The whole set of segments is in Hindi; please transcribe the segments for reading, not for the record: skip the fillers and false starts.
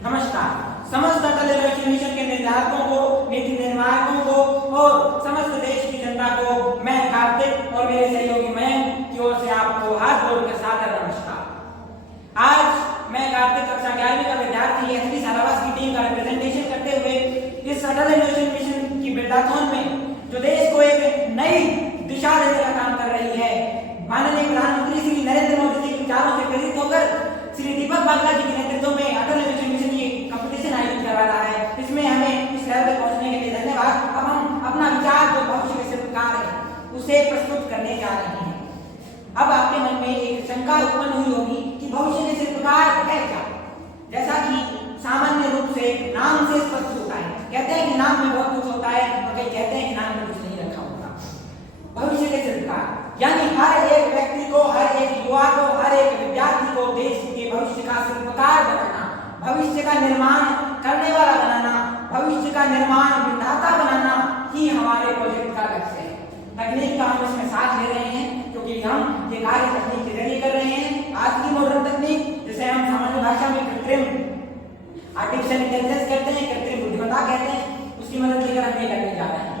नमस्कार। समस्त अटल इनोवेशन मिशन के निर्धारकों को, नीति निर्माणकों को और समस्त देश की जनता को मैं कार्तिक और मेरे सहयोगी मयंक की ओर से आपको हाथ जोड़कर सादर नमस्कार। आज मैं कार्तिक कक्षा 11वीं का विद्यार्थी एसपी सारावास की टीम का रिप्रेजेंटेशन करते हुए इस अटल इनोवेशन मिशन की वृद्धाथॉन में जो देश को एक नई दिशा देने का काम कर रही है, माननीय प्रधानमंत्री श्री नरेंद्र मोदी जी के विचारों से प्रेरित होकर श्री दीपक बागला जी के नेतृत्व में अटल इनोवेशन मिशन ये कंपटीशन आयोजित करवा रहा है। इसमें हमें इस लेवल तक पहुंचने के लिए धन्यवाद। अब हम अपना विचार जो भविष्य के शिल्पकार है उसे प्रस्तुत करने जा रहे हैं। अब आपके मन में एक शंका उत्पन्न हुई होगी कि भविष्य के शिल्पकार है क्या। जैसा कि सामान्य रूप से नाम से स्पष्ट होता है, कहते हैं कि नाम में बहुत कुछ होता है और कई कहते हैं कि नाम में कुछ नहीं रखा होता। भविष्य के शिल्पकार यानी हर एक व्यक्ति को, हर एक युवा को, हर एक विद्यार्थी को देश के भविष्य का शिल्पकार बनाना, भविष्य का निर्माण करने वाला बनाना, भविष्य का निर्माण विधाता बनाना ही हमारे प्रोजेक्ट का लक्ष्य है। तकनीक का हम इसमें साथ ले रहे हैं क्योंकि हम ये कार्य तकनीक के जरिए कर रहे हैं। आज की मॉडर्न तकनीक जिसे हम सामान्य भाषा में कृत्रिम आर्टिफिशियल इंटेलिजेंस कहते हैं, कृत्रिम बुद्धिमत्ता कहते हैं, उसकी मदद लेकर हम ये करने जा रहे हैं।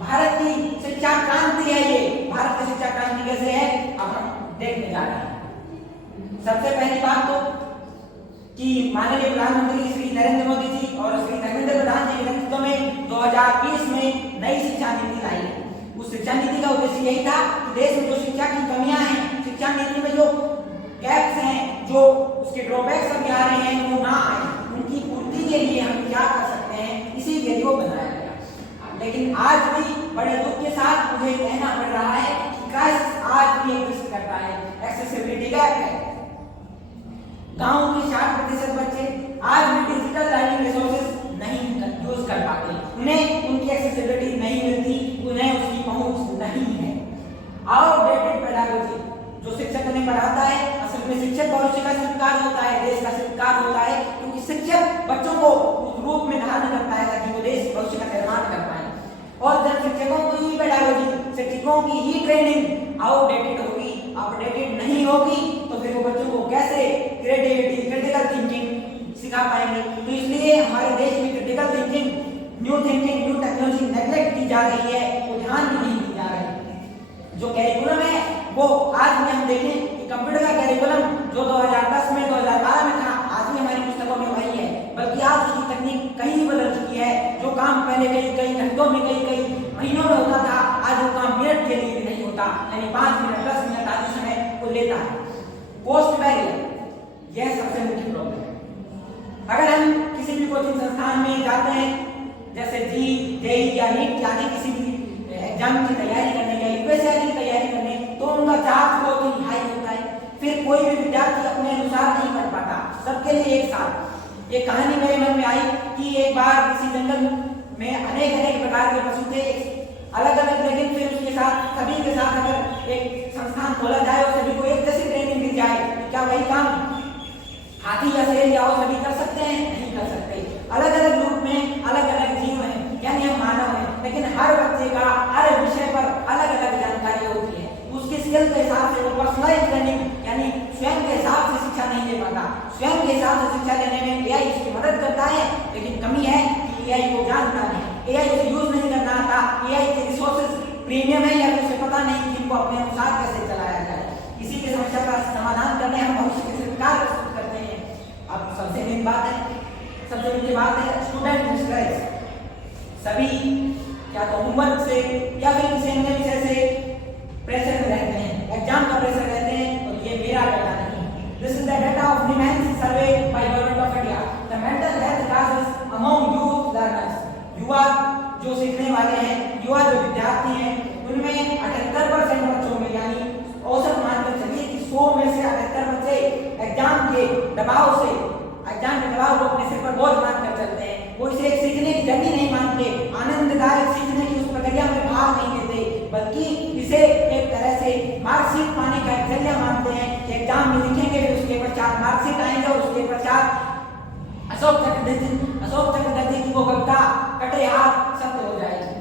भारत की शिक्षा क्रांति है ये। भारत की शिक्षा क्रांति कैसे है अब हम देखने जा रहे हैं। सबसे पहली बात तो कि माननीय प्रधानमंत्री श्री नरेंद्र मोदी जी और श्री धर्मेंद्र प्रधान जी के नेतृत्व में 2020 में नई शिक्षा नीति लाई है। उस शिक्षा नीति का उद्देश्य यही था कि देश में जो शिक्षा की कमियां हैं, शिक्षा नीति में जो गैप्स हैं, जो उसके ड्रॉबैक्स अभी आ रहे हैं वो ना आए, उनकी पूर्ति के लिए हम क्या कर सकते हैं, इसी के लिए वो बनाया गया। लेकिन आज भी बड़े दुख के साथ मुझे कहना पड़ रहा है कि क्राइसिस आज भी एग्जिस्ट करता है, एक्सेसिबिलिटी गैप है। गांव के 60% बच्चे आज भी डिजिटल लर्निंग रिसोर्सेज नहीं यूज कर पाते, उन्हें उनकी एक्सेसिबिलिटी नहीं मिलती, उन्हें उसकी पहुंच नहीं है। आउटडेटेड पेडागोजी जो शिक्षक उन्हें पढ़ाता है, असल में शिक्षक भविष्य का शिल्पकार होता है, देश का शिल्पकार होता है, क्योंकि शिक्षक बच्चों को उस रूप में धारण करता है ताकि वो देश भविष्य का निर्माण कर पाए। और जब शिक्षकों की ही पेडागोजी, शिक्षकों की ही ट्रेनिंग आउटडेटेड होगी, अपडेटेड नहीं होगी, तो फिर वो बच्चों को कैसे क्रिएटिविटी, क्रिटिकल थिंकिंग सिखा पाएंगे। तो इसलिए हमारे देश में critical thinking, new thinking, new technology neglect की जा रही है, वो ध्यान भी नहीं दी जा रही है। जो कैरिकुलम है वो आज में हम देखें कि कंप्यूटर का कैरिकुलम जो 2010 में 2012 में था, आज भी हमारी पुस्तकों में वही है, बल्कि आज की तकनीक कहीं बदल चुकी है। जो काम पहले कई घंटों में, कई महीनों में होता था, आज वो काम मिनट के लिए भी नहीं होता, यानी 5 मिनट 10 मिनट आज समय वो लेता है। कॉस्ट बैरियर यह सबसे मुख्य प्रॉब्लम है। अगर हम किसी भी कोचिंग संस्थान में जाते हैं, जैसे जेईई या नीट आदि किसी भी एग्जाम की तैयारी करने या यूपीएससी की तैयारी करने, तो उनका चार्ज बहुत ही हाई होता है। फिर कोई भी विद्यार्थी अपने अनुसार नहीं पढ़ पाता, सबके लिए एक साथ। एक कहानी मेरे मन में आई कि एक बार किसी जंगल में अनेक प्रकार के पशु थे, अलग अलग, लेकिन फिर उसके साथ सभी के साथ अगर एक संस्थान खोला जाए और सभी को एक जैसी ट्रेनिंग दी जाए, तो क्या वही काम हाथी या शेर या सभी कर सकते हैं? नहीं कर सकते। अलग अलग रूप में अलग अलग जीव हैं, यानी हम मानव हैं, लेकिन हर बच्चे का हर विषय पर अलग अलग जानकारी होती है। उसके स्किल के हिसाब से वो पर्सनलाइज ट्रेनिंग यानी स्वयं के हिसाब से शिक्षा नहीं ले पाता। स्वयं के हिसाब से शिक्षा लेने में एआई उसकी मदद करता है, लेकिन कमी है कि एआई को जानता नहीं, एआई उसे यूज नहीं करना आता, एआई के रिसोर्सेज प्रीमियम है या उसे पता नहीं कि इनको अपने अनुसार कैसे चलाया जाए। इसी की समस्या का समाधान करने हम भविष्य के शिल्पकार प्रस्तुत करते हैं। अब सबसे मेन बात है, सबसे मुख्य बात है स्टूडेंट स्ट्रेस। सभी या तो होमवर्क से या फिर किसी अन्य विषय से प्रेशर में रहते हैं, एग्जाम का प्रेशर रहते हैं, और ये मेरा डाटा नहीं। This is the data of NIMHANS survey by government of India. The mental health crisis among youth learners. युवा जो सीखने वाले हैं, युवा जो विद्यार्थी हैं, उनमें 78% बच्चों में, यानी औसत मानकर चलिए कि 100 में से 78 बच्चे एग्जाम के दबाव से, एग्जाम के दबाव को अपने सिर पर बोझ मानकर चलते हैं। वो इसे एक सीखने की जर्नी नहीं मानते, आनंददायक सीखने की उस प्रक्रिया में भाग नहीं लेते, बल्कि इसे एक तरह से मार्कशीट पाने का एक जरिया मानते हैं कि एग्जाम में लिखेंगे, फिर उसके पश्चात मार्कशीट आएंगे और उसके पश्चात अशोक चक्रवर्ती की वो कविता कटे हाथ सत्य हो जाएगी।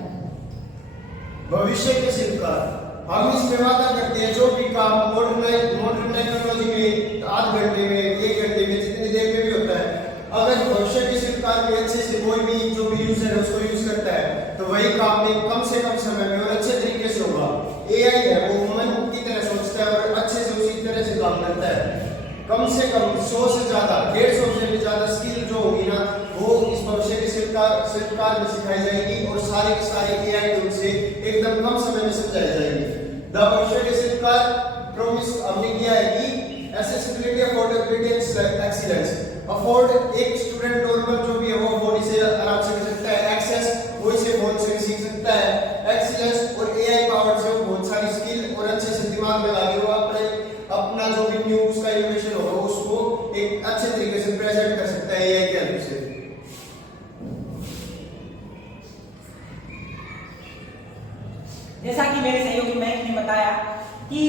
भविष्य के शिल्पकार हम इसमें वादा करते हैं, जो भी काम मॉडर्न टेक्नोलॉजी में आध घंटे में, 1 घंटे में, जितनी देर में भी होता है, अगर कोई भी जो भी यूजर है उसको यूज करता है तो वही काम में कम से कम समय में और अच्छे तरीके से होगा। एआई है वो ह्यूमन की तरह सोचता है और अच्छे से उसी तरह से काम करता है। कम से कम 100 से ज्यादा 150 से भी ज्यादा स्किल जो होगी ना वो इस भविष्य के शिल्पकार में सिखाई जाएगी और सारे के सारे एआई टूल से एकदम कम समय में समझाई जाएगी। द भविष्य के शिल्पकार प्रॉमिस हमने किया है कि accessibility, affordability and excellence. Afford एक स्टूडेंट नॉर्मल जो भी है वो अफोर्ड इसे आराम से कर सकता है। एक्सेस वो इसे बहुत से सीख सकता है। एक्सीलेंस और एआई पावर से वो बहुत सारी स्किल और अच्छे से दिमाग में लगा के वो अपना जो भी न्यू उसका इनोवेशन होगा उसको एक अच्छे तरीके से प्रेजेंट कर सकता है एआई के हेल्प से। जैसा कि मेरे सहयोगी मयंक ने बताया कि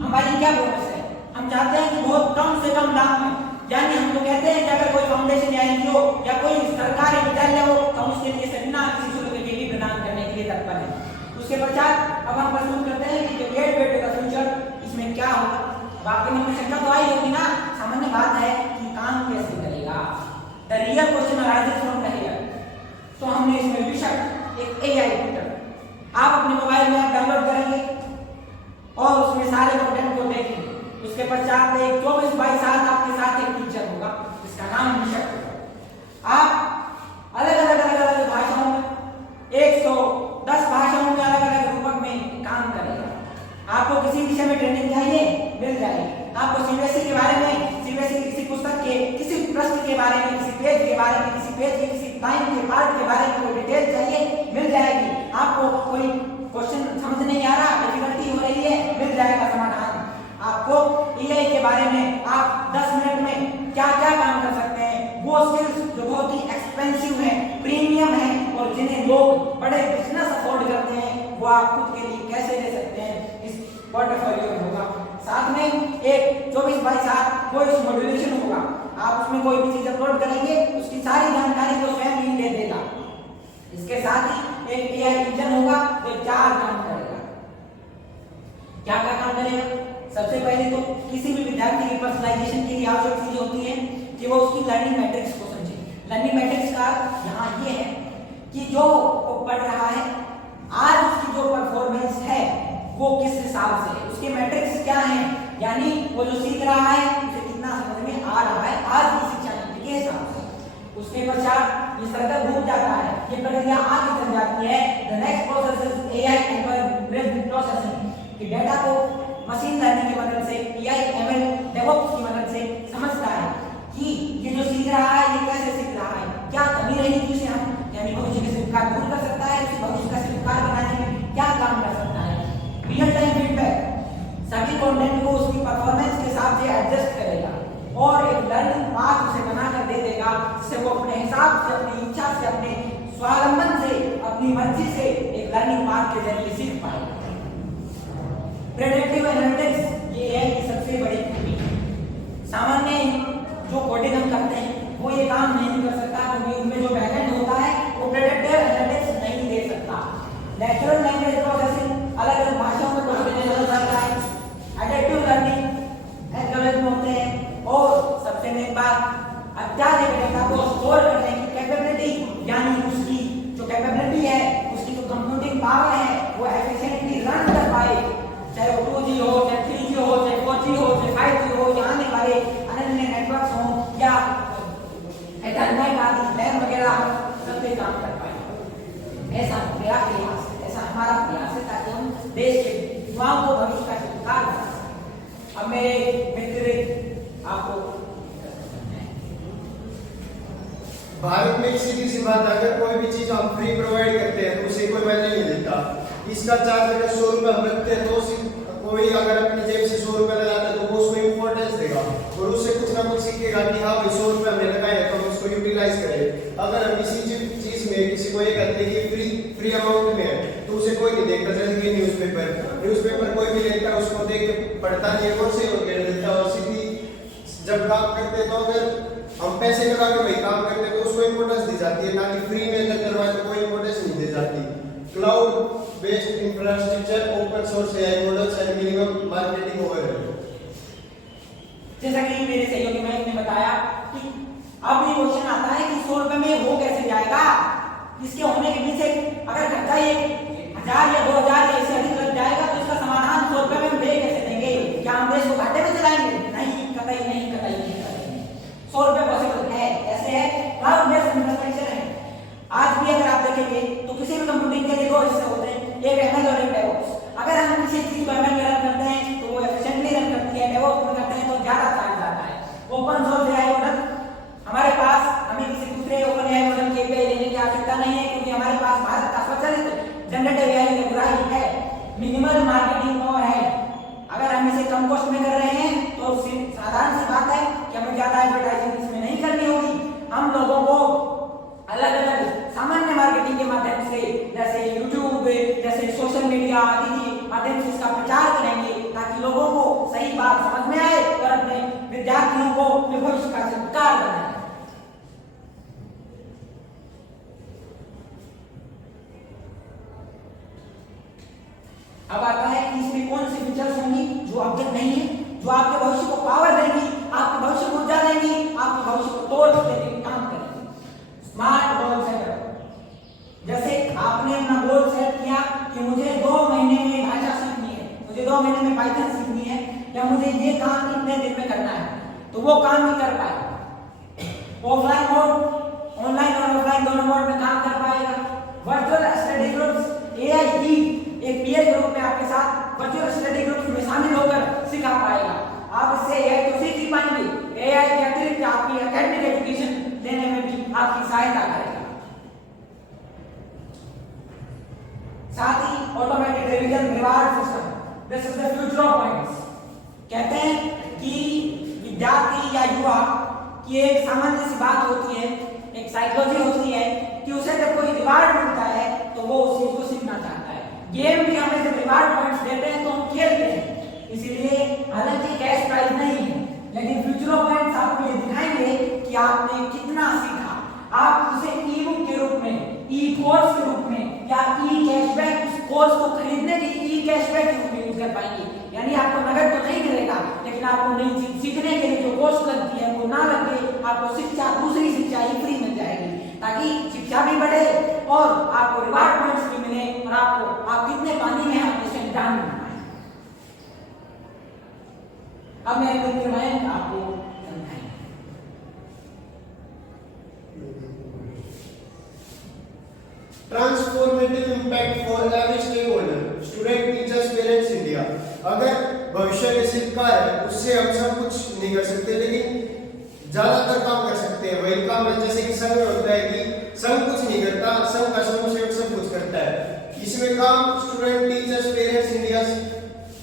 हमारी क्या प्रोसेस है, हम चाहते हैं कि बहुत कम से कम दाम में, यानी हम तो कहते हैं कि अगर कोई फाउंडेशन या एनजीओ या कोई सरकारी विद्यालय हो तो हम उसके लिए बिना किसी शुल्क के भी प्रदान करने के लिए तत्पर हैं। उसके पश्चात अब हम प्रस्तुत करते हैं कि जो गेटवे टू द फ्यूचर इसमें क्या होगा। अब आपके मन में शंका तो आई होगी ना, सामान्य बात है कि काम कैसे करेगा। The real question arises from the here. तो हमने इसमें बेशक एक एआई ट्यूटर आप अपने मोबाइल में डाउनलोड करेंगे और उसमें सारे कंटेंट को देखेंगे। उसके पश्चात एक 24/7 आपके साथ एक टीचर होगा जिसका नाम निशक होगा। आप अलग-अलग भाषाओं में 110 भाषाओं में अलग-अलग रूपक में काम करेगा। आपको किसी विषय में ट्रेनिंग चाहिए मिल जाएगी। आपको सीबीएसई के बारे में, सीबीएसई की किसी पुस्तक के किसी प्रश्न के बारे में, किसी पेज के बारे में, किसी पेज के किसी लाइन के पार्ट के बारे में कोई डिटेल चाहिए मिल जाएगी। आपको कोई क्वेश्चन समझ नहीं आ रहा, डिफिकल्टी हो रही है, मिल जाएगा समाधान। आपको एआई के बारे में आप 10 मिनट में क्या क्या काम कर सकते हैं, वो स्किल्स जो बहुत ही एक्सपेंसिव है, प्रीमियम है और जिन्हें लोग बड़े बिजनेस अफोर्ड करते हैं, वो आप खुद के लिए कैसे ले सकते हैं, इस पोर्टफोलियो में होगा। साथ में एक 24/7 वॉइस मॉड्यूलेशन होगा। आप उसमें कोई भी चीज अपलोड करेंगे उसकी सारी जानकारी को स्वयं ही ले देगा। इसके साथ ही एक एआई इंजन होगा जो 4 काम करेगा। क्या क्या काम करेगा? सबसे पहले तो किसी भी विद्यार्थी की पर्सनलाइजेशन के लिए आवश्यक चीजें होती हैं कि वो उसकी लर्निंग मैट्रिक्स को समझे। लर्निंग मैट्रिक्स का यहाँ ये है कि जो वो पढ़ रहा है आज उसकी जो परफॉर्मेंस है वो किस हिसाब से है, उसके मैट्रिक्स क्या हैं, यानी वो जो सीख रहा है उसे कितना समझ में आ रहा है आज की शिक्षा नीति के हिसाब से। उसके पश्चात ये सर्कल घूम जाता है, ये प्रक्रिया आगे चल जाती है। The next process is AI algorithm processing, कि डेटा को मशीन लर्निंग की मदद से, एआई एमएल डेवऑप्स की मदद से समझता है कि ये जो सीख रहा है ये कैसे सीख रहा है, क्या कमी रही थी उसे हम यानी भविष्य के शिल्पकार दूर कर सकता है, उसे भविष्य का शिल्पकार बनाने में क्या काम कर सकता है। रियल टाइम फीडबैक, सभी कंटेंट को उसकी परफॉर्मेंस के हिसाब से एडजस्ट करेगा और एक लर्निंग पाथ उसे बनाकर दे देगा जिससे वो अपने हिसाब से, अपनी इच्छा से, अपने स्वावलंबन से, अपनी मर्जी से एक लर्निंग पाथ के जरिए सीख पाएगा। प्रेडिक्टिव एनालिटिक्स ये है कि सबसे बड़ी खूबी सामान्य जो कोडिंग हम करते हैं वो ये काम नहीं कर सकता क्योंकि उनमें जो बैकएंड होता है वो प्रेडिक्टिव एनालिटिक्स नहीं दे सकता। नेचुरल लैंग्वेज प्रोसेसिंग अलग अलग भाषाओं में प्रोसेसिंग हो सकता है। एडेप्टिव लर्निंग एल्गोरिथम होते हैं और सबसे मेन बात अत्याधिक डेटा को स्टोर करने की कैपेबिलिटी, यानी उसकी जो कैपेबिलिटी है, उसकी जो कंप्यूटिंग पावर है वो एफिशिएंटली रन कर पाए, चाहे वो 2G हो, चाहे 3G हो, चाहे 4G हो, चाहे 5G हो, या आने वाले अन्य नेटवर्क्स हो या इंटरनेट आदि लैब वगैरह सब पे काम कर पाए। ऐसा मेरा प्रयास है, ऐसा हमारा प्रयास है ताकि हम देश के युवाओं को भविष्य का शिल्पकार बना सकें। अब मेरे मित्र आपको भारत में एक सीधी सी बात, अगर कोई भी चीज हम फ्री प्रोवाइड करते हैं तो उसे कोई वैल्यू नहीं देता। इसका चार्ज अगर 100 रुपये हम रखते हैं तो कोई अगर अपनी जेब से 100 रुपये लगाता है तो वो उसको इम्पोर्टेंस देगा और उससे कुछ ना कुछ सीखेगा कि हाँ भाई 100 रुपये हमने लगाए तो हम उसको यूटिलाइज करें। अगर हम किसी चीज में किसी को ये कहते हैं कि फ्री अमाउंट में है तो उसे कोई नहीं देखता। जैसे कि न्यूज़पेपर कोई भी लेता है उसको देख के पढ़ता नहीं है कौन से और कह देता है। और सीधी जब काम करते तो अगर हम पैसे लगा के वही काम करते तो उसको इम्पोर्टेंस दी जाती है, ना कि फ्री में अगर करवाए तो कोई इम्पोर्टेंस नहीं दी जाती। Cloud based infrastructure, open source AI models and minimum marketing overhead. जैसा कि मेरे सहयोगी मयंक ने बताया कि अब ये क्वेश्चन आता है कि 100 रुपए में हो कैसे जाएगा, इसके होने के पीछे अगर खर्चा ये 1000 या 2000 या इससे अधिक लग जाएगा तो इसका समाधान 100 रुपए में हम दे कैसे देंगे? क्या हम देश को घाटे में चलाएंगे? नहीं, कतई नहीं, कतई नहीं करेंगे। 100 रुपए पॉसिबल है, ऐसे है क्लाउड बेस्ड इंफ्रास्ट्रक्चर है। आज भी अगर आप देखेंगे तो किसी भी कंप्यूटिंग के लिए दो हिस्से होते हैं, एक एमएल और एक डेवऑप्स। अगर हम किसी चीज को एमएल में रन करते हैं तो वो एफिशिएंटली रन करती है, डेवऑप्स में करते हैं तो ज्यादा टाइम जाता है। ओपन सोर्स एआई मॉडल हमारे पास, हमें किसी दूसरे ओपन एआई मॉडल के एपीआई लेने की आवश्यकता नहीं है, क्योंकि हमारे पास भारत का स्वचालित जनरेटिव एआई लाइब्रेरी है, मिनिमल मार्केटिंग पावर है। अगर हम इसे कम कॉस्ट में कर रहे हैं तो साधारण सी बात है कि हमें ज्यादा एडवर्टाइजिंग इसमें नहीं करनी होगी। हम लोगों को अलग अलग सामान्य मार्केटिंग के माध्यम से, जैसे यूट्यूब, जैसे सोशल मीडिया आदि के माध्यम से इसका प्रचार करेंगे ताकि लोगों को सही बात समझ में आए और अपने विद्यार्थियों को अपने भविष्य का संस्कार बनाए। अब आता है कि इसमें कौन सी फीचर्स होंगी जो अब तक नहीं है, जो आपके भविष्य को पावर देंगी, आपके भविष्य को ऊर्जा देंगी, आपके भविष्य को तोड़ देने का काम करेंगी। स्मार्ट गोल सेटर, जैसे आपने अपना गोल सेट किया कि मुझे 2 महीने में भाषा सीखनी है, मुझे 2 महीने में पाइथन सीखनी है, या मुझे ये काम इतने दिन में करना है, तो वो काम नहीं कर पाए। ऑफलाइन मोड, ऑनलाइन और ऑफलाइन दोनों मोड में काम कर पाएगा। वर्चुअल स्टडी ग्रुप्स, एआई एक पीयर ग्रुप में आपके साथ वर्चुअल स्टडी ग्रुप में शामिल होकर सिखा पाएगा। आप इससे एआई तो सीख ही पाएंगे, एआई के अतिरिक्त आपकी एकेडमिक एजुकेशन देने में भी आपकी सहायता करेगा। साथ ही automated revision reward system, this is the future of points. कहते हैं कि विद्यार्थी या युवा की एक सामान्य सी बात होती है, एक साइकोलॉजी होती है कि उसे जब कोई रिवार्ड मिलता है तो वो उस चीज को सीखना चाहता है। गेम भी हमें जब रिवार्ड पॉइंट्स देते हैं तो हम खेलते हैं, इसीलिए हालांकि कैश प्राइज नहीं है, लेकिन फ्यूचर ऑफ पॉइंट्स आपको ये दिखाएंगे कि आपने कितना सीखा। आप उसे ई बुक के रूप में, ई कोर्स के रूप में या ई कैशबैक, उस कोर्स को खरीदने की ई कैशबैक के रूप में यूज कर पाएंगे। यानी आपको नगद तो नहीं मिलेगा, लेकिन आपको नई चीज सीखने के लिए जो कोर्स लगती है वो ना लगे, आपको शिक्षा, दूसरी शिक्षा ही फ्री मिल जाएगी, ताकि शिक्षा भी बढ़े और आपको रिवार्ड पॉइंट्स भी मिले और आपको आप कितने पानी में हैं इसे जान पाए। अब मैं मित्र मैं आपको समझाएंगे। Transformative impact for every stakeholder, student, teachers, parents, India. अगर भविष्य के शिक्षा है उससे हम सब कुछ नहीं कर सकते, लेकिन ज्यादातर काम कर सकते हैं। वही काम है जैसे कि संघ में होता है कि संघ कुछ नहीं करता, संघ का समूह सब कुछ करता है। इसमें काम स्टूडेंट, टीचर्स, पेरेंट्स, इंडिया,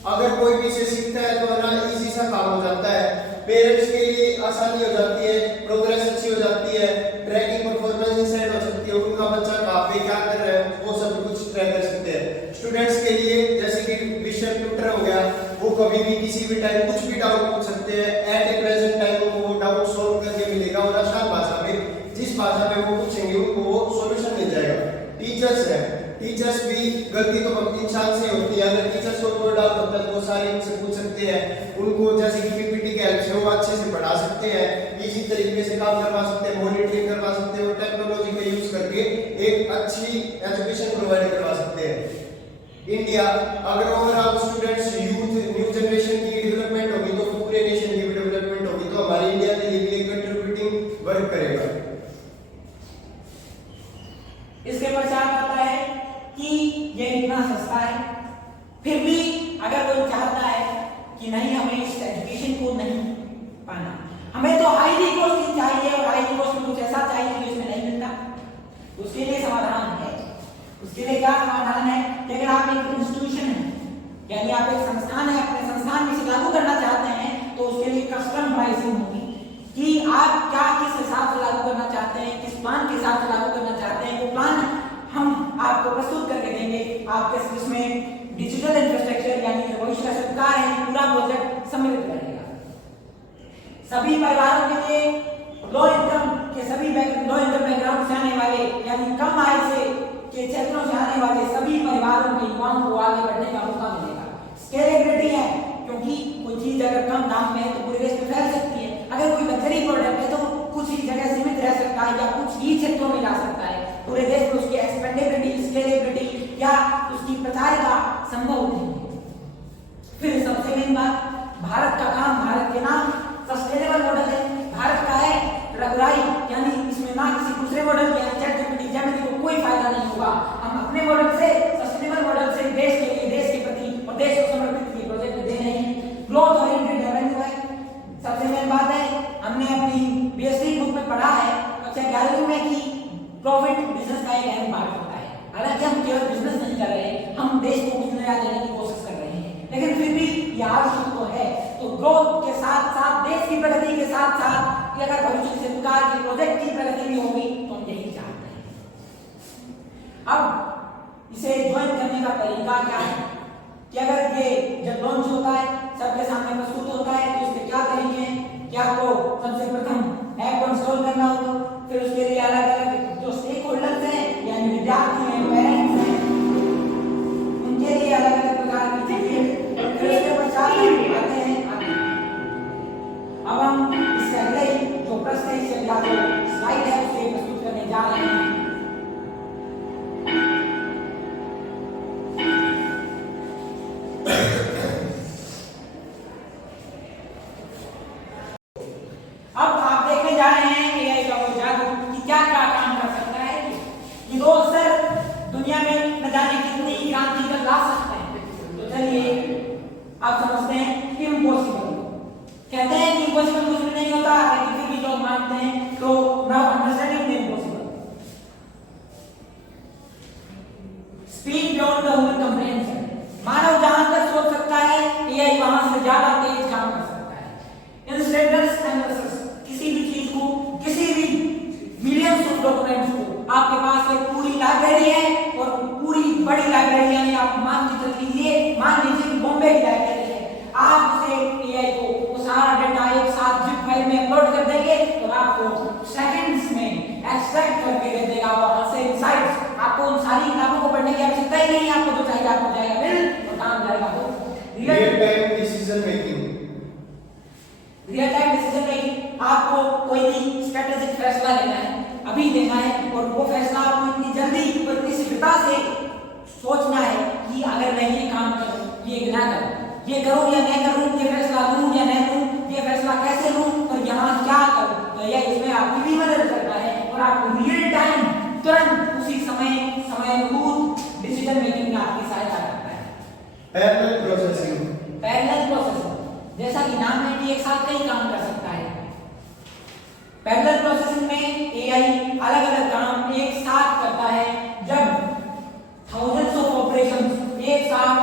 अगर कोई भी से सीखता है तो ना इजी सा काम हो जाता है। पेरेंट्स के लिए आसानी हो जाती है, प्रोग्रेस अच्छी हो जाती है, ट्रैकिंग परफॉर्मेंस इंसाइड हो सकती है, उनका बच्चा कहाँ पे क्या कर रहा है वो सब कुछ ट्रैक कर सकते हैं। स्टूडेंट्स के लिए जैसे कि विषय ट्यूटर हो गया, वो कभी भी किसी भी टाइम कुछ भी डाउट पूछ सकते हैं, एट ए प्रेजेंट टाइम वो डाउट सॉल्व करके मिलेगा और आसान भाषा में, जिस भाषा में वो पूछेंगे उनको वो सॉल्यूशन मिल जाएगा। टीचर्स है, टीचर्स भी गलती तो इंसान से होती है, अगर टीचर्स को कोई डाउट होता है तो वो सारे उनसे पूछ सकते हैं, उनको जैसे कि पीपीटी के हेल्प से वो अच्छे से पढ़ा सकते हैं, इजी तरीके से काम करवा सकते हैं, मॉनिटरिंग करवा सकते हैं, वो टेक्नोलॉजी का यूज करके एक अच्छी एजुकेशन प्रोवाइड करवा सकते हैं। इंडिया, अगर overall students, youth, new generation की डेवलपमेंट होगी तो पूरे नेशन की डेवलपमेंट होगी, तो हमारे इंडिया के लिए भी एक कंट्रीब्यूटिंग वर्क करेगा। इसके पश्चात आता है कि ये इतना सस्ता है, फिर भी अगर कोई चाहता है कि नहीं हमें इस एजुकेशन को नहीं पाना, हमें तो हाईली कॉस्टली चाहिए और हाईली कॉस्ट में कुछ ऐसा चाहिए जो इसमें नहीं मिलता, उसके लिए समाधान है। उसके लिए क्या समाधान है कि अगर आप एक इंस्टीट्यूशन है, यानी आप एक संस्थान है, अपने संस्थान में इसे लागू करना चाहते हैं, तो उसके लिए कस्टम प्राइसिंग होगी कि आप क्या किस हिसाब से लागू करना चाहते हैं, किस प्लान के हिसाब से लागू करना चाहते हैं, वो प्लान हम आपको प्रस्तुत करके देंगे। आपके इसमें डिजिटल इंफ्रास्ट्रक्चर यानी भविष्य का सरकार है, पूरा प्रोजेक्ट सम्मिलित रहेगा। सभी परिवारों के लिए, लो इनकम के सभी लो इनकम बैकग्राउंड से आने वाले यानी कम आय से के क्षेत्रों से आने वाले सभी परिवारों के युवाओं को आगे बढ़ने का मौका मिलेगा। स्केलेबिलिटी है, क्योंकि कोई चीज अगर कम दाम में है तो पूरे देश में फैल सकती है, अगर कोई लग्जरी प्रोडक्ट है तो कुछ ही जगह सीमित रह सकता है या कुछ ही क्षेत्रों में जा सकता है, पूरे देश में उसकी स्केलेबिलिटी या उसकी प्रचारिता संभव नहीं है। फिर सबसे मेन बात, भारत का काम, भारत के नाम सस्टेनेबल मॉडल है, भारत का है रघुराई, यानी इसमें ना किसी दूसरे मॉडल के चैटजीपीटी जेमिनी को कोई फायदा नहीं होगा। हम अपने मॉडल से, सस्टेनेबल मॉडल से देश के लिए, देश के प्रति और देश को समर्पित किए प्रोजेक्ट दे रहे हैं। ग्रोथ ओरिएंटेड रेवेन्यू है, सबसे मेन बात है, हमने अपनी बीएससी बुक में पढ़ा है कक्षा 11वीं में कि प्रॉफिट बिजनेस का एक अहम पार्ट होता है। हालांकि हम केवल बिजनेस नहीं कर रहे, हम देश को कुछ नया देने की कोशिश कर रहे हैं, लेकिन फिर भी यह आवश्यक तो है। तो ग्रोथ के साथ साथ, देश की प्रगति के साथ साथ, अगर भविष्य से सरकार के प्रोजेक्ट की प्रगति भी होगी तो हम यही चाहते हैं। अब इसे ज्वाइन करने का तरीका क्या है कि अगर ये जब लॉन्च होता है, सबके सामने प्रस्तुत होता है, तो इसके क्या तरीके हैं कि आपको सबसे प्रथम ऐप को इंस्टॉल करना होगा, फिर उसके लिए अलग अलग जो स्टेक होल्डर्स हैं, यानी विद्यार्थी हैं, पेरेंट्स हैं, उनके लिए अलग अलग प्रकार की चीजें, फिर उसके पश्चात आते हैं। अब हम इससे अगले जो प्रश्न है, इससे अगला जो स्लाइड है उसे प्रस्तुत करने जा रहे हैं। अब आप देखने जा रहे हैं एआई का वो जादू कि क्या क्या काम कर सकता है। ये दो अवसर दुनिया में न जाने कितनी क्रांति कर ला सकते हैं। तो चलिए आप समझते हैं कि इम्पॉसिबल, कहते हैं कि इम्पॉसिबल कुछ भी नहीं होता, लेकिन फिर भी लोग मानते हैं। तो now understanding the impossible, speed beyond the human comprehension. मानव जहां तक सोच सकता है, एआई वहां से ज्यादा तेज काम कर सकता है। इंस्टेंटेनियस एनालिसिस, किसी भी चीज को, किसी भी मिलियंस ऑफ डॉक्यूमेंट्स को, आपके पास एक पूरी लाइब्रेरी है और पूरी बड़ी लाइब्रेरी, यानी आप मान के चल लीजिए, मान लीजिए कि बॉम्बे की लाइब्रेरी है, आप उसे एआई को वो सारा डेटा एक साथ जिप फाइल में अपलोड कर देंगे तो आपको सेकंड्स में एक्सट्रैक्ट करके दे देगा वहां से इनसाइट्स। आपको उन सारी किताबों को पढ़ने की आवश्यकता ही नहीं है, आपको जो चाहिए आपको जाएगा बिल और काम जाएगा। तो real time decision making, real time decision making, आपको कोई भी स्ट्रेटेजिक फैसला लेना है, अभी लेना है, और वो फैसला आपको इतनी जल्दी और इतनी शीघ्रता से सोचना है कि अगर मैं ये काम करूं, ये ना करूं, ये करूं या नहीं करूं, ये फैसला लूं या नहीं लूं, ये फैसला कैसे लूं और यहाँ क्या करूं। तो यह इसमें आपकी भी मदद करता है और आपको रियल टाइम, तुरंत उसी समय अनुकूल डिसीजन मेकिंग में आपकी सहायता करता है। पैरेलल प्रोसेसिंग, पैरेलल प्रोसेसिंग, जैसा कि नाम है कि एक साथ कई काम कर सकता है। पैरेलल प्रोसेसिंग में एआई अलग अलग काम एक साथ करता है। जब थाउजेंड्स ऑफ ऑपरेशंस एक साथ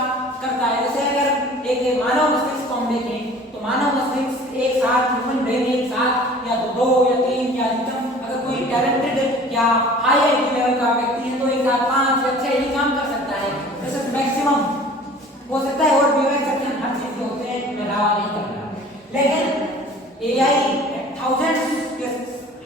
करता है, जैसे अगर एक मानव मस्तिष्क को हम देखें तो मानव मस्तिष्क एक साथ, ह्यूमन ब्रेन एक साथ या तो 2 या 3 या अधिकतम, अगर कोई टैलेंटेड या हाई आईक्यू लेवल का व्यक्ति है तो एक साथ 5 या 6 ही काम कर सकता है। जैसे मैक्सिमम हो सकता है और भी एक्सेप्शन हर चीज होते हैं, मैं दावा नहीं कर रहा, लेकिन एआई थाउजेंड्स के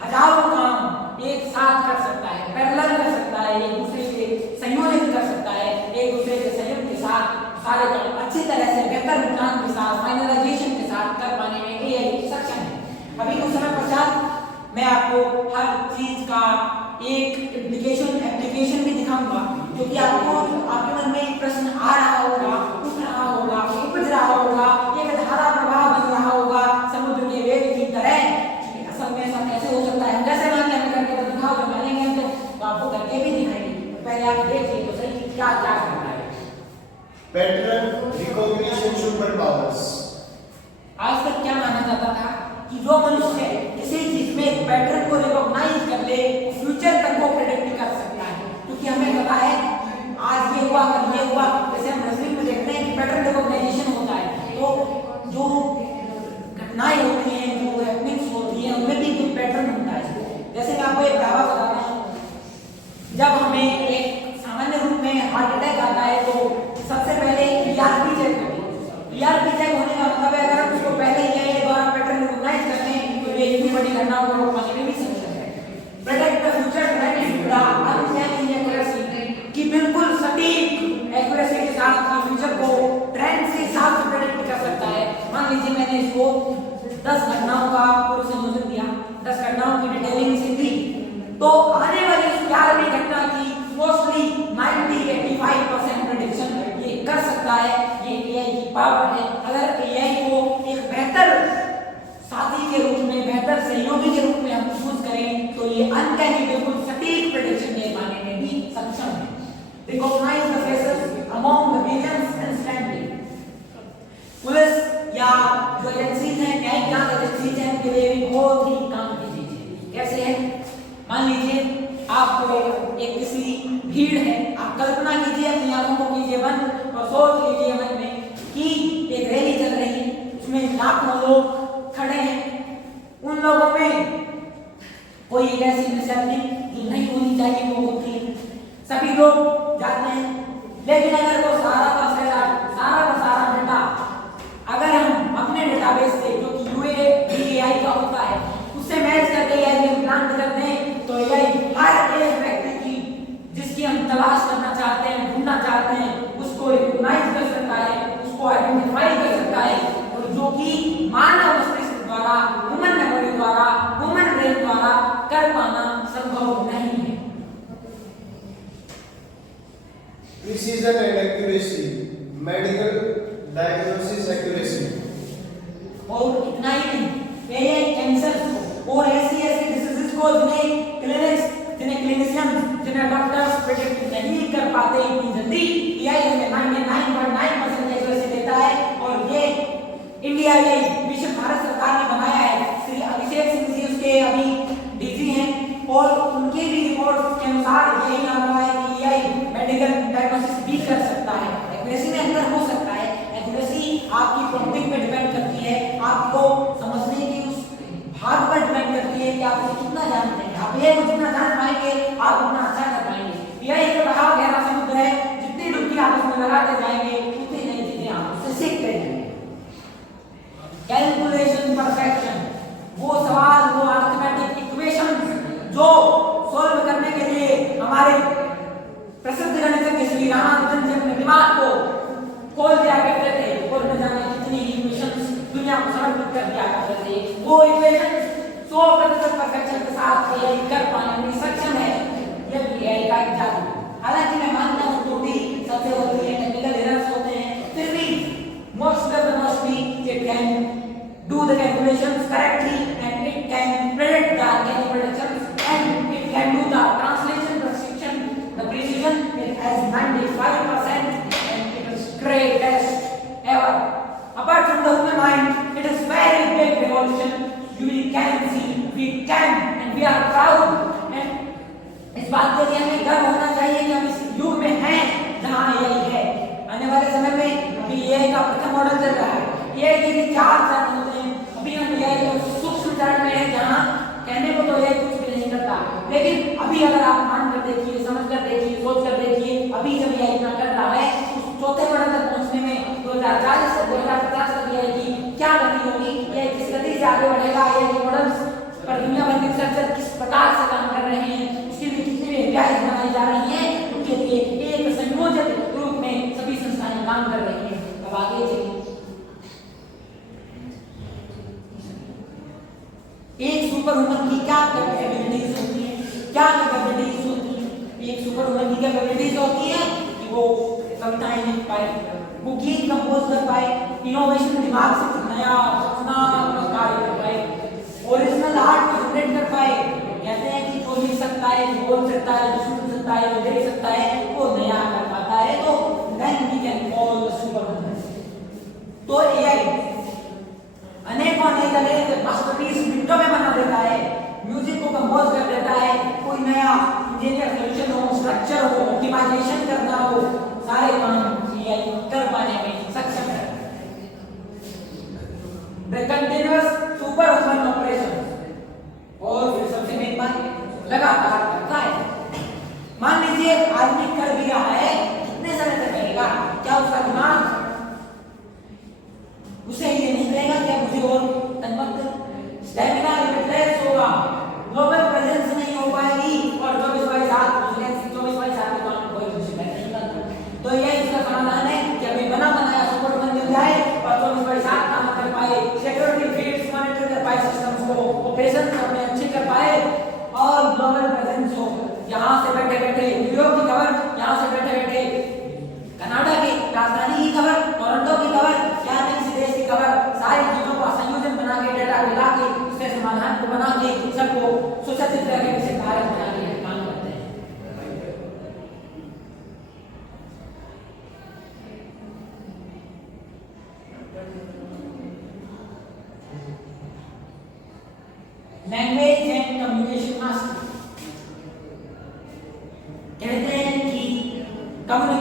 हजारों काम एक साथ कर सकता है, पैरेलल कर सकता है, एक दूसरे के संयोजित कर सकता है, एक दूसरे के संयोग के साथ सारे काम अच्छी तरह से बेहतर निपटान के साथ, फाइनलाइजेशन के साथ कर पाने में एआई सक्षम है। अभी कुछ समय पश्चात मैं आपको हर चीज का एक एप्लीकेशन भी दिखाऊंगा, क्योंकि आपको आपके मन में एक प्रश्न आ रहा होगा, उठ रहा होगा, उपज रहा होगा, एक धारा प्रवाह बन रहा होगा समुद्र के वेग की तरह, असल में ऐसा कैसे हो सकता है। जैसे मान लिया करके तो दिखाओ, जब मानेंगे हम तो आपको करके भी दिखाएंगे, पहले आप देखिए तो सही क्या क्या करना है। पैटर्न रिकॉग्निशन सुपर पावर्स, आज तक क्या माना जाता था कि जो मनुष्य किसी चीज में पैटर्न को रिकॉग्नाइज कर ले, फ्यूचर तक को प्रेडिक्ट कर सकता है, क्योंकि हमें पता है आज ये हुआ कल ये हुआ। जैसे हम रेसलिंग में देखते हैं कि पैटर्न रिकॉग्नाइजेशन होता है, तो जो घटनाएं होती हैं, जो हैपनिंग्स होती हैं, उनमें भी कोई पैटर्न होता है। जैसे मैं आपको एक दावा बताता हूँ, जब हमें एक सामान्य रूप में हार्ट अटैक आता है तो सबसे पहले ईआरपी चेक करें। ईआरपी चेक होने का मतलब है अगर हम उसको पहले ये द्वारा पैटर्न रिकॉग्नाइज करते हैं तो ये इतनी बड़ी घटनाओं को रोकने में भी सक्षम है। Protect the future trend the unchanging accuracy, कि बिल्कुल सटीक एक्यूरेसी के साथ फ्यूचर को ट्रेंड से साफ प्रेडिक्ट कर सकता है। मान लीजिए मैंने इसको 10 घटनाओं का पूर्व संयोजन दिया, 10 घटनाओं की डिटेलिंग से दी, तो आने वाली 11वीं घटना की मोस्टली 90 मान लीजिए आपको एक किसी भीड़ है, आप कल्पना कीजिए, अपनी आंखों को कीजिए बंद और सोच लीजिए मन में कि एक रैली चल रही है, उसमें लाखों लोग खड़े हैं, उन लोगों में कोई एक ऐसी मिसहैपनिंग जो नहीं होनी चाहिए वो होती है, सभी लोग जाते हैं, लेकिन अगर वो सारा का सारा डेटा अगर हम अपने डेटाबेस से जो कि UADAI का होता है उससे मैच करके AI में इम्प्लांट कर दें तो AI हर एक व्यक्ति की जिसकी हम तलाश करना चाहते हैं, ढूंढना चाहते हैं, उसको रिकॉग्नाइज कर सकता है, उसको आइडेंटिफाई कर सकता है, और जो कि मानव मस्तिष्क द्वारा, ह्यूमन मेमोरी द्वारा, ह्यूमन ब्रेन द्वारा कर पाना संभव नहीं है। Precision and accuracy, medical diagnosis accuracy. और इतना ही नहीं, AI कैंसर और ऐसी डिसीजेस को जिन्हें क्लिनिशियंस, जिन्हें डॉक्टर्स प्रेडिक्ट नहीं कर पाते इतनी जल्दी, AI हमें 99.9% एक्यूरेसी देता है। और ये इंडिया ये मिशन भारत सरकार ने बनाया है, श्री अभिषेक सिंह जी उसके अभी डीजी हैं, और उनके भी रिपोर्ट के अनुसार यही आ रहा है कि AI मेडिकल डायग्नोसिस भी कर सकता है, एक्यूरेसी में अंतर हो सकता है। एक्यूरेसी आपकी प्रॉम्प्टिंग पे डिपेंड करती है, आपको समझने की उस भाग पर डिपेंड करती है कि आप इसे कितना जानते हैं। आप ये जितना जान पाएंगे आप उतना अच्छा कर पाएंगे। यह एक बड़ा गहरा समुद्र है, जितनी डुबकी आप उसमें लगाते जाएंगे उतनी नई चीजें आप उससे सीखते जाएंगे। कैलकुलेशन परफेक्शन, वो सवाल, वो अरिथमेटिक इक्वेशन जो सॉल्व करने के लिए हमारे प्रसिद्ध गणितज्ञ श्री रामानुजन जी अपने दिमाग को खोल दिया करते थे और न जाने कितनी इक्वेशंस दुनिया को समर्पित कर दिया करते थे, वो इक्वेशन 100% परफेक्शन के साथ AI कर पाने में सक्षम है। ये भी AI का एक जादू। हालांकि मैं मानता हूँ त्रुटि सबसे होती है, टेक्निकल एरर्स होते हैं, फिर भी mostly it can do the calculations correctly and it can predict the any predictions and it can do the translation precision, the precision it has 95% and it is greatest ever. Apart from the human mind, it is very big revolution. We can see, we can and we are proud and इस बात के लिए हमें गर्व होना चाहिए कि हम इस युग में हैं जहाँ AI है। आने वाले समय में अभी AI का प्रथम मॉडल चल रहा है, AI के भी 4 चरण होते हैं, अभी हम AI के सूक्ष्म चरण में हैं जहाँ कहने को तो AI कुछ भी नहीं करता, लेकिन अभी अगर आप मान कर देखिए, समझ कर देखिए, सोच कर देखिए, अभी जब AI इतना कर रहा है उस चौथे मॉडल तक पहुँचने में 2040 से 2050 तक AI की क्या गति होगी, AI किस गति से आगे बढ़ेगा, AI के मॉडल्स पर दुनिया भर के रिसर्चर किस प्रकार से काम कर रहे हैं, उसके लिए कितनी APIs बनाई जा रही हैं, उनके लिए एक संयोजित रूप में सभी संस्थाएं काम कर रही हैं। अब आगे चलिए, एक सुपर ह्यूमन की क्या कैपेबिलिटीज होती हैं, क्या कैपेबिलिटीज होती हैं? एक सुपर ह्यूमन की कैपेबिलिटीज होती है कि वो कविताएं लिख पाए, वो गीत कंपोज कर पाए, इनोवेशन दिमाग से कुछ नया कार्य कर पाए, ओरिजिनल आर्ट को जनरेट कर पाए। कहते हैं कि जो लिख सकता है, जो बोल सकता है, जो सुन सकता है, जो देख सकता है, वो नया कर पाता है, तो then we can call the superhuman। तो AI अनेकों मास्टरपीस मिनटों में बना देता है, म्यूजिक को कंपोज कर देता है, कोई नया इंजीनियर सॉल्यूशन हो, स्ट्रक्चर हो, ऑप्टिमाइजेशन करना हो, सारे काम AI कर पाने में सक्षम है। The continuous superhuman operations, और फिर सबसे मेन बात लगातार करता है। मान लीजिए आदमी कर भी रहा है, कितने समय तक करेगा? क्या उसका दिमाग उसे ये नहीं कहेगा कि मुझे और तन्मत्त स्टैमिना लिमिटलेस होगा, ग्लोबल प्रेजेंस नहीं हो पाएगी और 24/7 के काम में कोई मुझे नहीं करता। तो ये इसका समाधान है कि अभी बना बनाया सुपरमैन मिल जाए और 24/7 काम कर पाए, सिक्योरिटी फील्ड्स मॉनिटर कर पाए, सिस्टम्स को ऑपरेशन अपने अच्छे कर पाए और ग्लोबल प्रेजेंस हो। यहाँ से बैठे बैठे न्यूयॉर्क की खबर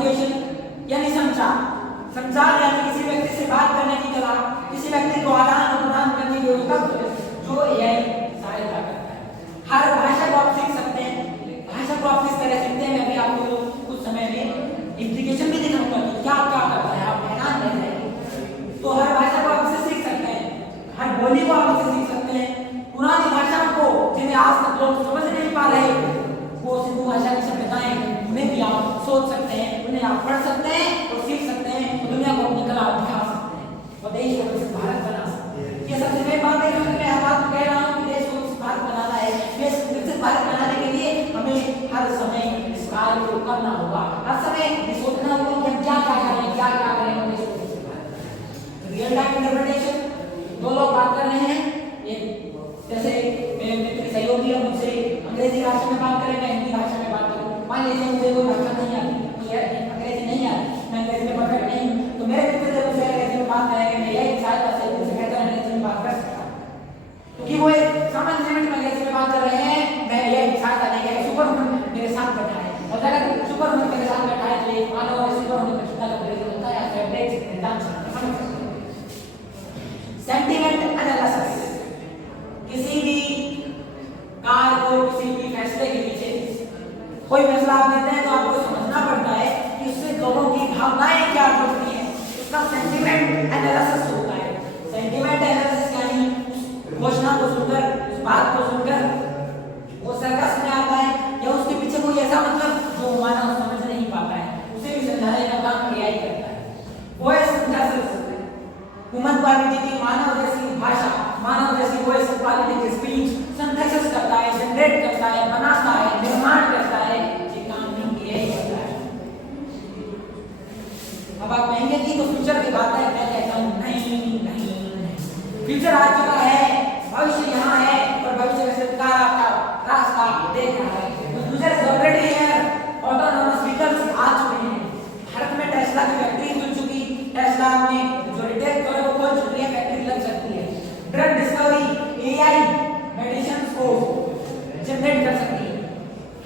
कम्युनिकेशन यानी संचार। संचार यानी किसी व्यक्ति से बात करने की कला, किसी व्यक्ति को आदान प्रदान करने की व्यवस्था जो एआई सहायता करता है। हर भाषा को आप सीख सकते हैं। भाषा को आप किस तरह सीखते हैं मैं भी आपको कुछ समय में इंप्लीकेशन भी दिखाऊंगा कि क्या क्या करता है, आप हैरान रह जाएंगे। तो हर भाषा को आप इससे सीख सकते हैं, हर बोली को आप इससे सीख सकते हैं। पुरानी भाषाओं को जिन्हें आज तक लोग समझ नहीं पा रहे, वो सिंधु भाषा की सभ्यताएं, उन्हें भी आप सोच सकते हैं, उन्हें आप पढ़ सकते हैं और सीख सकते हैं, दुनिया को अपनी कला दिखा सकते हैं और देश को विकसित भारत बना सकते हैं। ये सबसे मेन बात है जो मैं बात कह रहा हूँ कि देश को विकसित भारत बनाना है। देश को विकसित भारत बनाने के लिए हमें हर समय इस कार्य को करना होगा, हर समय ये सोचना होगा कि हम क्या क्या करें, क्या क्या करें और देश को विकसित भारत। रियल टाइम इंटरप्रिटेशन, दो लोग बात कर रहे हैं, जैसे मेरे मित्र सहयोगी है, मुझसे अंग्रेजी भाषा में बात करें, मैं हिंदी भाषा में बात करूं। मान लीजिए मुझे कोई भाषा नहीं आती, मुझे अंग्रेजी नहीं आती, मैं अंग्रेजी में परफेक्ट नहीं हूं, तो मेरे मित्र से मुझसे अंग्रेजी में बात करेंगे, मैं यही सहायता से उनसे बेहतर अंग्रेजी में बात कर सकता हूं, क्योंकि वो एक सामान्य लिमिट में अंग्रेजी में बात कर रहे हैं। मैं यही सहायता नहीं है सुपर ह्यूमन मेरे साथ बैठा है, और अगर सुपर ह्यूमन मेरे साथ बैठा है तो ये मानो सुपर ह्यूमन का कितना अंग्रेजी होता है आप देख सकते हैं, जान सकते हैं। सेंटिमेंट एनालिसिस, किसी भी कार्य को, किसी भी फैसले के पीछे कोई फैसला आप लेते हैं तो आपको समझना पड़ता है कि उससे लोगों की भावनाएं क्या जुड़ती हैं, उसका सेंटिमेंट एनालिसिस होता है। सेंटिमेंट एनालिसिस यानी उस घोषणा को सुनकर, उस बात को सुनकर वो सर्कस में आता है या उसके पीछे कोई ऐसा मतलब जो मानव समझ नहीं पाता है, उसे भी समझाने का काम एआई करता है। वो सिंथेसिस, ह्यूमन क्वालिटी की मानव जैसी भाषा, मानव जैसी वॉइस क्वालिटी की स्पीच सिंथेसिस करता है, जनरेट करता है, बनाता है, निर्माण करता है, ये काम भी यही करता है। अब आप कहेंगे कि तो फ्यूचर की बात है, मैं कहता हूं नहीं नहीं नहीं, फ्यूचर आ चुका है, भविष्य यहाँ है और भविष्य का सरकार आपका रास्ता देख रहा है। Future is already here, autonomous vehicles आ चुके हैं, भारत में टेस्ला की फैक्ट्री खुल चुकी, टेस्ला में जो रिटेल स्टोर है वो खोल चुकी है, फैक्ट्री लग सकती है। ड्रग डिस्कवरी एआई मेडिसिन को जनरेट कर सकती है।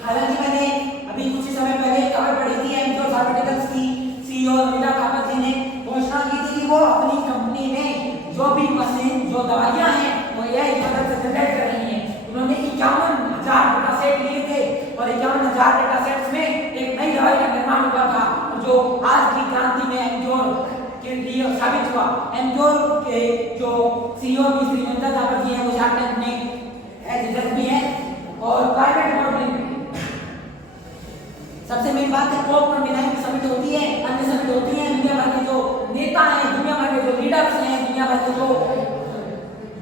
हालांकि मैंने अभी कुछ ही समय पहले खबर पढ़ी थी एमक्योर फार्मास्यूटिकल्स की सीईओ मीरा कामत जी ने घोषणा की थी कि वो अपनी कंपनी में जो भी मशीन, जो दवाइयां हैं वो एआई की मदद से जनरेट कर रही हैं। उन्होंने 51,000 डेटा सेट लिए थे और 51,000 डेटा सेट्स में एक नई दवाई का निर्माण हुआ था, जो आज की क्रांति में एमक्योर के लिए साबित हुआ। एमक्योर के जो सीईओ की श्रीमंता दावर जी हैं वो शार्क टैंक में एज जज भी हैं और प्राइवेट मॉडलिंग में। सबसे मेन बात है COP29 की समिट होती है, अन्य समिट होती है, दुनिया भर के जो नेता हैं, दुनिया भर के जो लीडर्स हैं, दुनिया भर के जो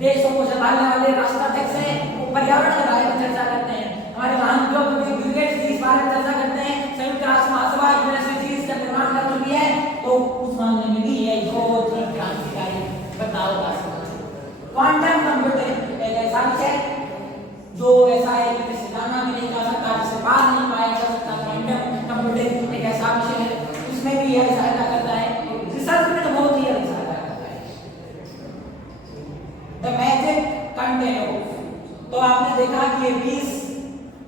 देशों को संभालने वाले राष्ट्राध्यक्ष हैं, वो पर्यावरण के बारे में चर्चा करते हैं। हमारे महान उद्योगपति बिल गेट्स जी इस बारे में चर्चा करते हैं। संयुक्त राष्ट्र महासभा यूएनएससी का निर्माण कर चुकी है, तो उस मामले में भी ये बहुत ही क्रांतिकारी बदलाव ला सकता है। क्वांटम कंप्यूटिंग एक ऐसा विषय जो ऐसा है कि जिसे जाना भी नहीं जा सकता, जिसे पार नहीं पाया जा सकता। क्वांटम कंप्यूटिंग एक ऐसा विषय है, इसमें भी यह सहायता करता है, रिसर्च में तो बहुत ही सहायता करता है। द मैजिक कंटेनर्स, तो आपने देखा कि ये 20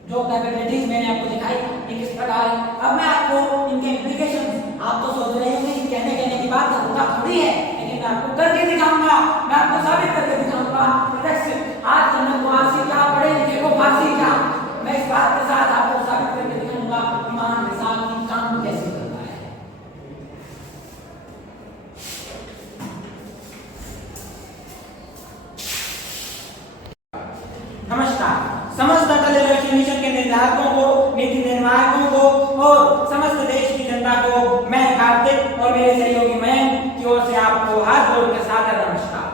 जो कैपेबिलिटीज मैंने आपको दिखाई ये किस प्रकार है। अब मैं आपको इनके इम्प्लीकेशंस, आप तो सोच रहे होंगे कि कहने की बात है, होता थोड़ी है, लेकिन मैं आपको करके दिखाऊंगा, मैं आपको साबित करके दिखाऊंगा प्रत्यक्ष। आज जन्म को आरसी क्या, पढ़े लिखे को फारसी क्या, मैं इस बात के साथ आपको साबित करके दिखाऊंगा ईमान के साथ कि काम कैसे करता है। नमस्कार, समस्त अटल इनोवेशन मिशन के निर्धारकों को, नीति निर्माणकों को और समस्त देश की जनता को मैं कार्तिक और मेरे सहयोगी मयंक की ओर से आपको हाथ जोड़कर सादर नमस्कार।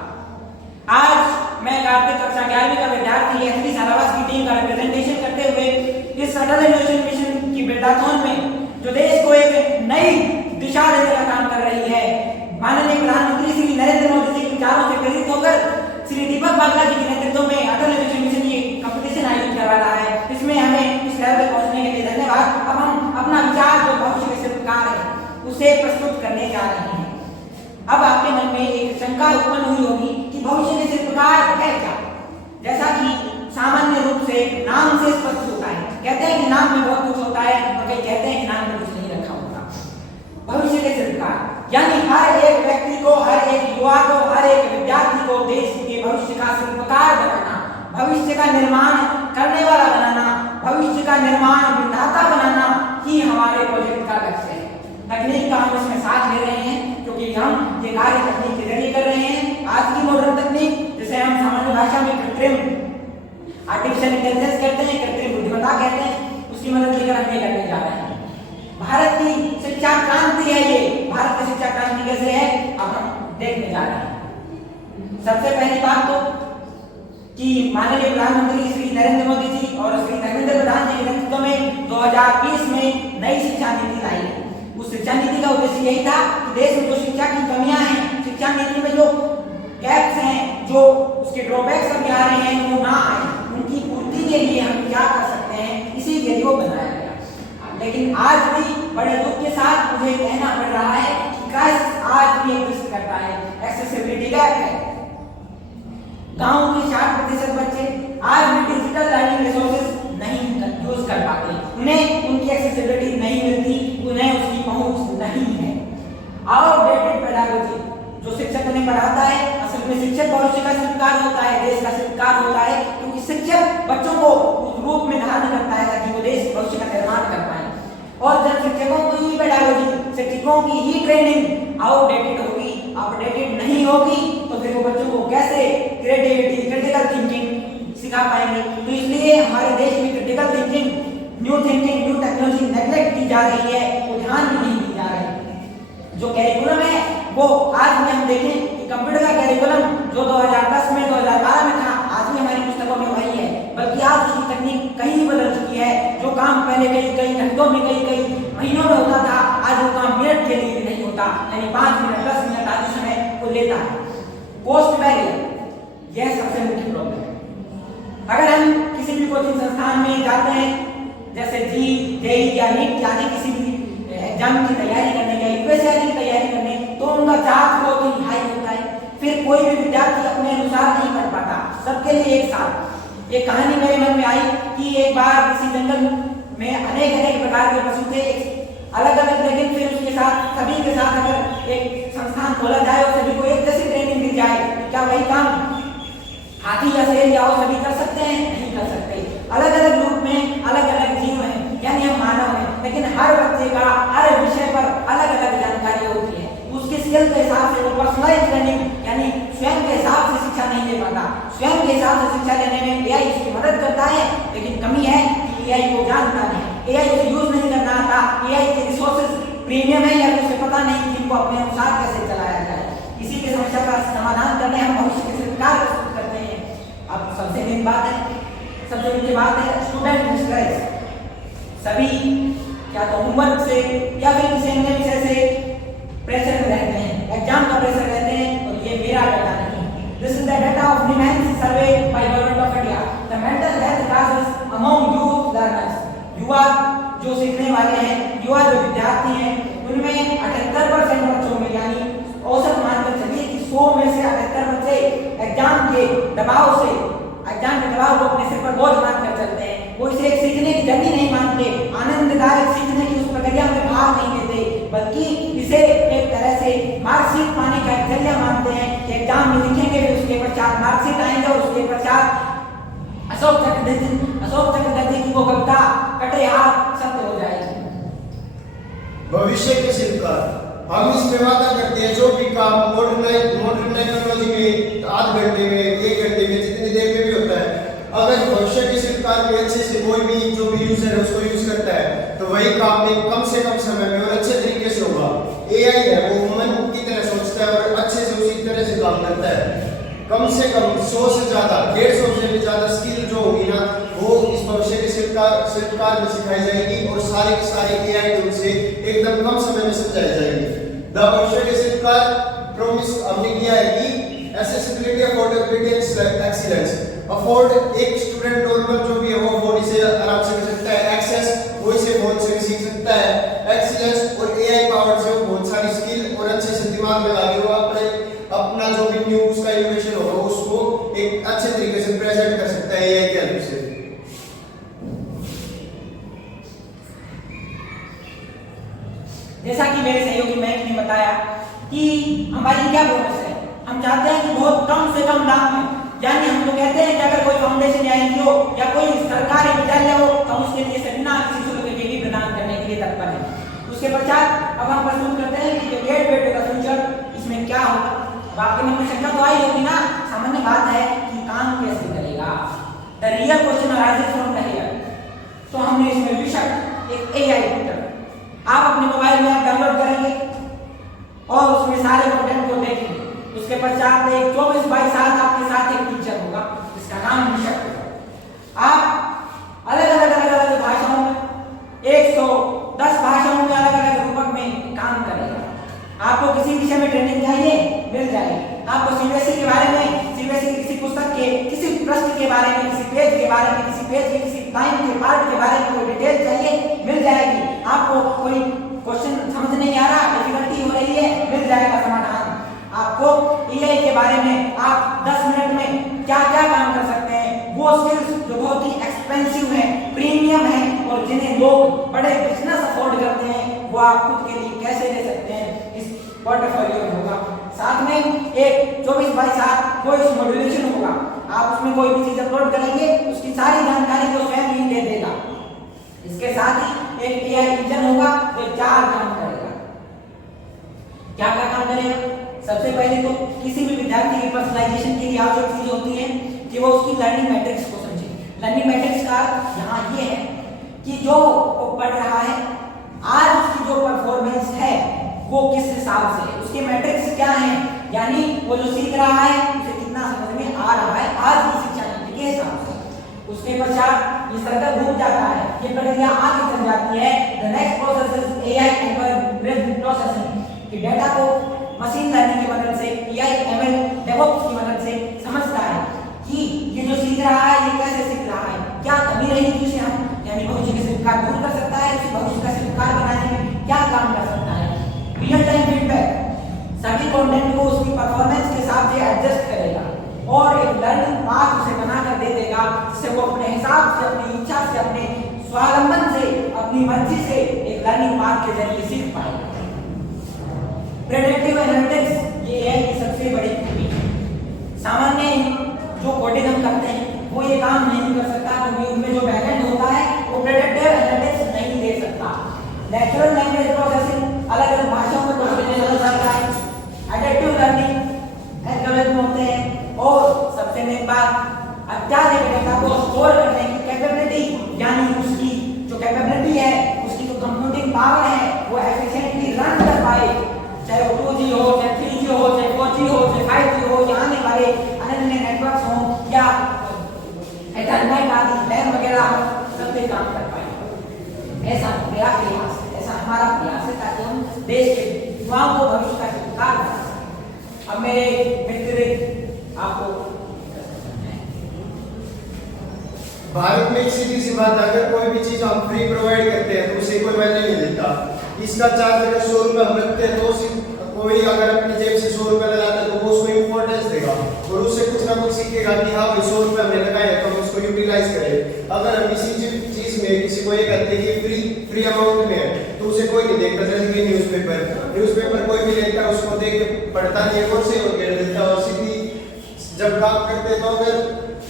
आज मैं कार्तिक कक्षा 11वीं का विद्यार्थी एसडी सारावास की टीम का रिप्रेजेंटेशन करते हुए इस अटल इनोवेशन मिशन की वृद्धाथॉन में जो देश को एक नई दिशा देने का काम कर रही है, माननीय प्रधानमंत्री श्री नरेंद्र मोदी जी के विचारों से प्रेरित होकर श्री दीपक बागला जी के नेतृत्व में अटल इनोवेशन मिशन ये कंपटीशन आयोजित करवा रहा है। इसमें हमें इस लेवल तक पहुंचने के लिए धन्यवाद। अब हम अपना विचार जो भविष्य के शिल्पकार है उसे प्रस्तुत करने जा रहे हैं। अब आपके मन में एक शंका उत्पन्न हुई होगी कि भविष्य के शिल्पकार है क्या। जैसा कि सामान्य रूप से नाम से स्पष्ट होता है, कहते हैं कि नाम में बहुत कुछ होता है और कई कहते हैं कि नाम में कुछ नहीं रखा होता। भविष्य के शिल्पकार, यानी हर एक व्यक्ति को, हर एक युवा को, हर एक विद्यार्थी को देश के भविष्य का शिल्पकार बनाना, भविष्य का निर्माण करने वाला बनाना, भविष्य का निर्माण विधाता बनाना ही हमारे प्रोजेक्ट का लक्ष्य है। तकनीक का हम इसमें साथ ले रहे हैं क्योंकि हम ये कार्य तकनीक के जरिए कर रहे हैं। आज की मॉडर्न तकनीक, जिसे हम सामान्य भाषा में कृत्रिम आर्टिफिशियल इंटेलिजेंस कहते हैं, कृत्रिम बुद्धिमत्ता कहते हैं, उसकी मदद लेकर हम ये करने जा रहे हैं। भारत की शिक्षा क्रांति है ये। भारत की शिक्षा क्रांति कैसे है, अब हम देखने जा रहे हैं। सबसे पहली बात तो कि माननीय प्रधानमंत्री श्री नरेंद्र मोदी जी और श्री धर्मेंद्र प्रधान जी के नेतृत्व में 2020 में नई शिक्षा नीति लाई है। उस शिक्षा नीति का उद्देश्य यही था कि देश में जो शिक्षा की कमियां हैं, शिक्षा नीति में जो गैप्स हैं, जो उसके ड्रॉबैक्स अभी आ रहे हैं, वो ना आए, उनकी पूर्ति के लिए हम क्या कर सकते हैं, इसी के लिए वो बनाया गया। लेकिन आज भी बड़े दुख के साथ मुझे कहना पड़ रहा है कि क्राइसिस आज भी एग्जिस्ट करता है, एक्सेसिबिलिटी गैप है। गांव के 60% बच्चे आज भी डिजिटल लर्निंग रिसोर्सेज नहीं यूज कर पाते, उन्हें उनकी एक्सेसिबिलिटी नहीं मिलती, उन्हें उसकी पहुंच नहीं है। आउटडेटेड पेडागोजी, जो शिक्षक उन्हें पढ़ाता है, असल में शिक्षक भविष्य का शिल्पकार होता है, देश का शिल्पकार होता है, क्योंकि शिक्षक बच्चों को उस रूप में धारण करता है ताकि वो देश भविष्य का निर्माण कर पाए। और जब शिक्षकों की ही पेडागोजी, शिक्षकों की ही ट्रेनिंग आउटडेटेड होगी, अपडेटेड नहीं होगी, तो फिर वो बच्चों को कैसे क्रिएटिविटी, क्रिटिकल थिंकिंग सिखा पाएंगे। तो इसलिए हमारे देश में critical thinking, new thinking, new technology neglect की जा रही है, वो ध्यान भी नहीं दी जा रही है। जो कैरिकुलम है वो आज में हम देखें कि कंप्यूटर का कैरिकुलम जो 2010 में 2012 में था, आज भी हमारी पुस्तकों में वही है, बल्कि आज उसकी तकनीक कहीं बदल चुकी है। जो काम पहले कई घंटों में, कई महीनों में होता था, आज वो काम मिनट के लिए भी नहीं होता, यानी 5 मिनट 10 मिनट आदि समय को लेता है। कोस्ट बैरियर, यह सबसे मुख्य प्रॉब्लम है। अगर हम किसी भी कोचिंग संस्थान में जाते हैं, जैसे जी, जेई या नीट आदि किसी भी एग्जाम की तैयारी करने या यूपीएससी की तैयारी करने, तो उनका चार्ज बहुत ही हाई होता है। फिर कोई भी विद्यार्थी अपने अनुसार नहीं पढ़ पाता, सबके लिए एक साथ। एक कहानी मेरे मन में आई कि एक बार किसी जंगल में अनेक प्रकार के पशु थे, अलग अलग, लेकिन फिर उसके साथ, सभी के साथ अगर एक संस्थान खोला जाए और सभी को एक जैसी ट्रेनिंग दी जाए, क्या वही काम हाथी या शेर या और सभी कर सकते हैं? नहीं कर सकते। अलग अलग रूप में अलग अलग जीव हैं, यानी हम मानव हैं, लेकिन हर बच्चे का हर विषय पर अलग अलग जानकारी होती है। उसके स्किल के हिसाब से वो पर्सनलाइज्ड लर्निंग, यानी स्वयं के हिसाब से शिक्षा नहीं ले पाता। स्वयं के हिसाब से शिक्षा लेने में एआई उसकी मदद करता है, लेकिन कमी है कि एआई को जानता नहीं, एआई उसे यूज नहीं करना आता, एआई के रिसोर्सेज प्रीमियम है या उसे पता नहीं कि इनको अपने अनुसार कैसे चलाया जाए। इसी के समस्या का समाधान करने हम भविष्य के शिल्पकार प्रस्तुत करते हैं। अब सबसे मेन बात है, सबसे मुख्य बात है स्टूडेंट डिस्ट्रेस। सभी क्या तो होमवर्क से या फिर किसी अन्य विषय से प्रेशर में रहते हैं, एग्जाम का प्रेशर रहते हैं, और ये मेरा डाटा नहीं। This is the data of NIMHANS survey by government of India. The mental health crisis among youth learners. युवा जो सीखने वाले हैं, युवा जो विद्यार्थी हैं, उनमें 78% बच्चों में, यानी औसत मानकर चलिए कि 100 में से 78 बच्चे एग्जाम के दबाव से, एग्जाम के दबाव को अपने सिर पर बोझ मानकर चलते हैं। वो इसे एक सीखने की जर्नी नहीं मानते, आनंददायक सीखने की उस प्रक्रिया में भाग नहीं लेते, बल्कि इसे एक तरह से मार्कशीट पाने का एक जरिया मानते हैं कि एग्जाम में लिखेंगे, फिर उसके पश्चात मार्कशीट आएंगे और उसके पश्चात अशोक चक्रवर्ती की वो कविता कटे हाथ सत्य हो जाएगी। भविष्य के शिल्पकार, हम इसमें वादा करते हैं जो भी काम मॉडर्न टेक्नोलॉजी में आध घंटे में, 1 घंटे में, जितनी देर में भी होता है, अगर भविष्य के शिल्पकार में अच्छे से कोई भी जो भी यूजर है उसको यूज करता है, तो वही काम में कम से कम समय में और अच्छे तरीके से होगा। एआई है वो ह्यूमन की तरह सोचता है और अच्छे से उसी तरह से काम करता है। कम से कम 100 से ज्यादा, 150 से भी ज्यादा स्किल जो होगी ना, वो इस भविष्य के शिल्पकार में सिखाई जाएगी और सारे के सारे एआई टूल से एकदम कम समय में समझाई जाएगी। द भविष्य के शिल्पकार प्रॉमिस हमने किया है कि accessibility, affordability and excellence. Afford, एक स्टूडेंट नॉर्मल जो भी है वो अफोर्ड इसे आराम से कर सकता है। एक्सेस, वो इसे फोन से भी सीख सकता है। एक्सीलेंस और एआई पावर से वो बहुत सारी स्किल और अच्छे से दिमाग लगा के वो अपना जो भी न्यू उसका इनोवेशन होगा उसको एक अच्छे तरीके से प्रेजेंट कर सकता है एआई के हेल्प से। जैसा कि मेरे सहयोगी मयंक ने बताया कि हमारी क्या बोनस है, हम चाहते हैं कि बहुत कम से कम दाम में, यानी हम लोग कहते हैं कि अगर कोई फाउंडेशन या एनजीओ या कोई सरकारी विद्यालय हो तो हम उसके लिए बिना किसी शुल्क के भी प्रदान करने के लिए तत्पर हैं। उसके पश्चात अब हम प्रस्तुत करते हैं कि गेट बेटे का फ्यूचर इसमें क्या होगा। अब आपके मन में शंका तो आई होगी ना, सामान्य बात है कि काम कैसे करेगा। The real question arises from here. तो हमने इसमें बेशक एक एआई ट्यूटर आप अपने मोबाइल में डाउनलोड करेंगे और उसमें सारे कंटेंट को देखेंगे। उसके पश्चात एक 24/7 आपके साथ एक टीचर होगा जिसका नाम निशक होगा। आप अलग-अलग भाषाओं में 110 भाषाओं में अलग-अलग रूपक में काम करेगा। आपको किसी विषय में ट्रेनिंग चाहिए मिल जाएगी। आपको सीबीएसई के बारे में, सीबीएसई की किसी पुस्तक के किसी प्रश्न के बारे में, किसी पेज के बारे में, किसी पेज के किसी लाइन के पार्ट के बारे में कोई डिटेल चाहिए मिल जाएगी। आपको कोई क्वेश्चन समझ नहीं आ रहा, डिफिकल्टी हो रही है, मिल जाएगा समाधान। आपको एआई के बारे में आप 10 मिनट में क्या क्या काम कर सकते हैं, वो स्किल्स जो बहुत ही एक्सपेंसिव है, प्रीमियम है और जिन्हें लोग बड़े बिजनेस अफोर्ड करते हैं, वो आप खुद के लिए कैसे ले सकते हैं, इस पोर्टफोलियो में होगा। साथ में एक 24/7 वॉइस मॉड्यूलेशन होगा। आप उसमें कोई भी चीज अपलोड करेंगे उसकी सारी जानकारी वो स्वयं ही दे देगा। इसके साथ ही एक एआई इंजन होगा जो 4 काम करेगा। क्या क्या काम करेगा? सबसे पहले तो किसी भी विद्यार्थी की पर्सनलाइजेशन के लिए आवश्यक चीज होती है कि वो उसकी लर्निंग मैट्रिक्स को समझे। लर्निंग मैट्रिक्स का यहाँ ये है कि जो वो पढ़ रहा है आज उसकी जो परफॉर्मेंस है वो किस हिसाब से है, उसके मैट्रिक्स क्या है, यानी वो जो सीख रहा है उसे कितना समझ में आ रहा है आज की शिक्षा नीति के हिसाब से। उसके पश्चात ये सर्कल घूम जाता है, ये प्रक्रिया आगे चल जाती है। The next process is AI algorithm processing कि डेटा को मशीन लर्निंग की मदद से, एआई एमएल डेवऑप्स की मदद से समझता है कि ये जो सीख रहा है ये कैसे सीख रहा है, क्या कमी रही थी उसे हम यानी भविष्य के स्वीकार दूर कर सकता है, उसे भविष्य का स्वीकार बनाने में क्या काम कर सकता है। रियल टाइम फीडबैक सभी कंटेंट को उसकी परफॉर्मेंस के हिसाब से एडजस्ट करेगा और एक लर्निंग पाथ उसे बनाकर दे देगा जिससे वो अपने हिसाब से, अपनी इच्छा से, अपने स्वावलंबन से, अपनी मर्जी से एक लर्निंग पाथ के जरिए सीख पाएगा। प्रेडिक्टिव एनालिटिक्स ये है कि सबसे बड़ी खूबी सामान्य जो कोडिंग हम करते हैं वो ये काम नहीं कर सकता क्योंकि उनमें जो बैकएंड होता है वो प्रेडिक्टिव एनालिटिक्स नहीं दे सकता। नेचुरल लैंग्वेज प्रोसेसिंग अलग अलग भाषाओं में प्रोसेसिंग हो सकता है। एडेप्टिव लर्निंग एल्गोरिथम होते हैं और सबसे मेन बात अत्याधिक डेटा को स्टोर करने की कैपेबिलिटी यानी उसकी जो कैपेबिलिटी है, उसकी जो कंप्यूटिंग पावर है वो एफिशिएंटली रन कर पाए, चाहे वो 2G हो, चाहे 3G हो, चाहे 4G हो, चाहे 5G हो, या आने वाले अन्य नेटवर्क्स हो या इंटरनेट आदि लैब वगैरह सब पे काम कर पाए। ऐसा मेरा प्रयास है, ऐसा हमारा प्रयास है ताकि हम देश के युवाओं को भविष्य का स्वीकार कर सकें। अब मेरे मित्र आपको भारत में एक सीधी सी बात है, अगर कोई भी चीज हम फ्री प्रोवाइड करते हैं तो उसे कोई वैल्यू नहीं देता। इसका चार्ज अगर 100 रुपये हम रखते हैं तो कोई अगर अपनी जेब से 100 रुपये लगाता है तो वो उसको इंपॉर्टेंस देगा और उससे कुछ ना कुछ सीखेगा कि हाँ भाई 100 रुपये हमने लगाए तो हम उसको यूटिलाइज करें। अगर हम किसी चीज में किसी को ये कहते हैं कि फ्री अमाउंट में है तो उसे कोई नहीं देखता। जैसे कि न्यूज़पेपर कोई भी लेता है उसको देख के पढ़ता नहीं है और से और घेर देता है। और सीधी जब काम करते हैं तो अगर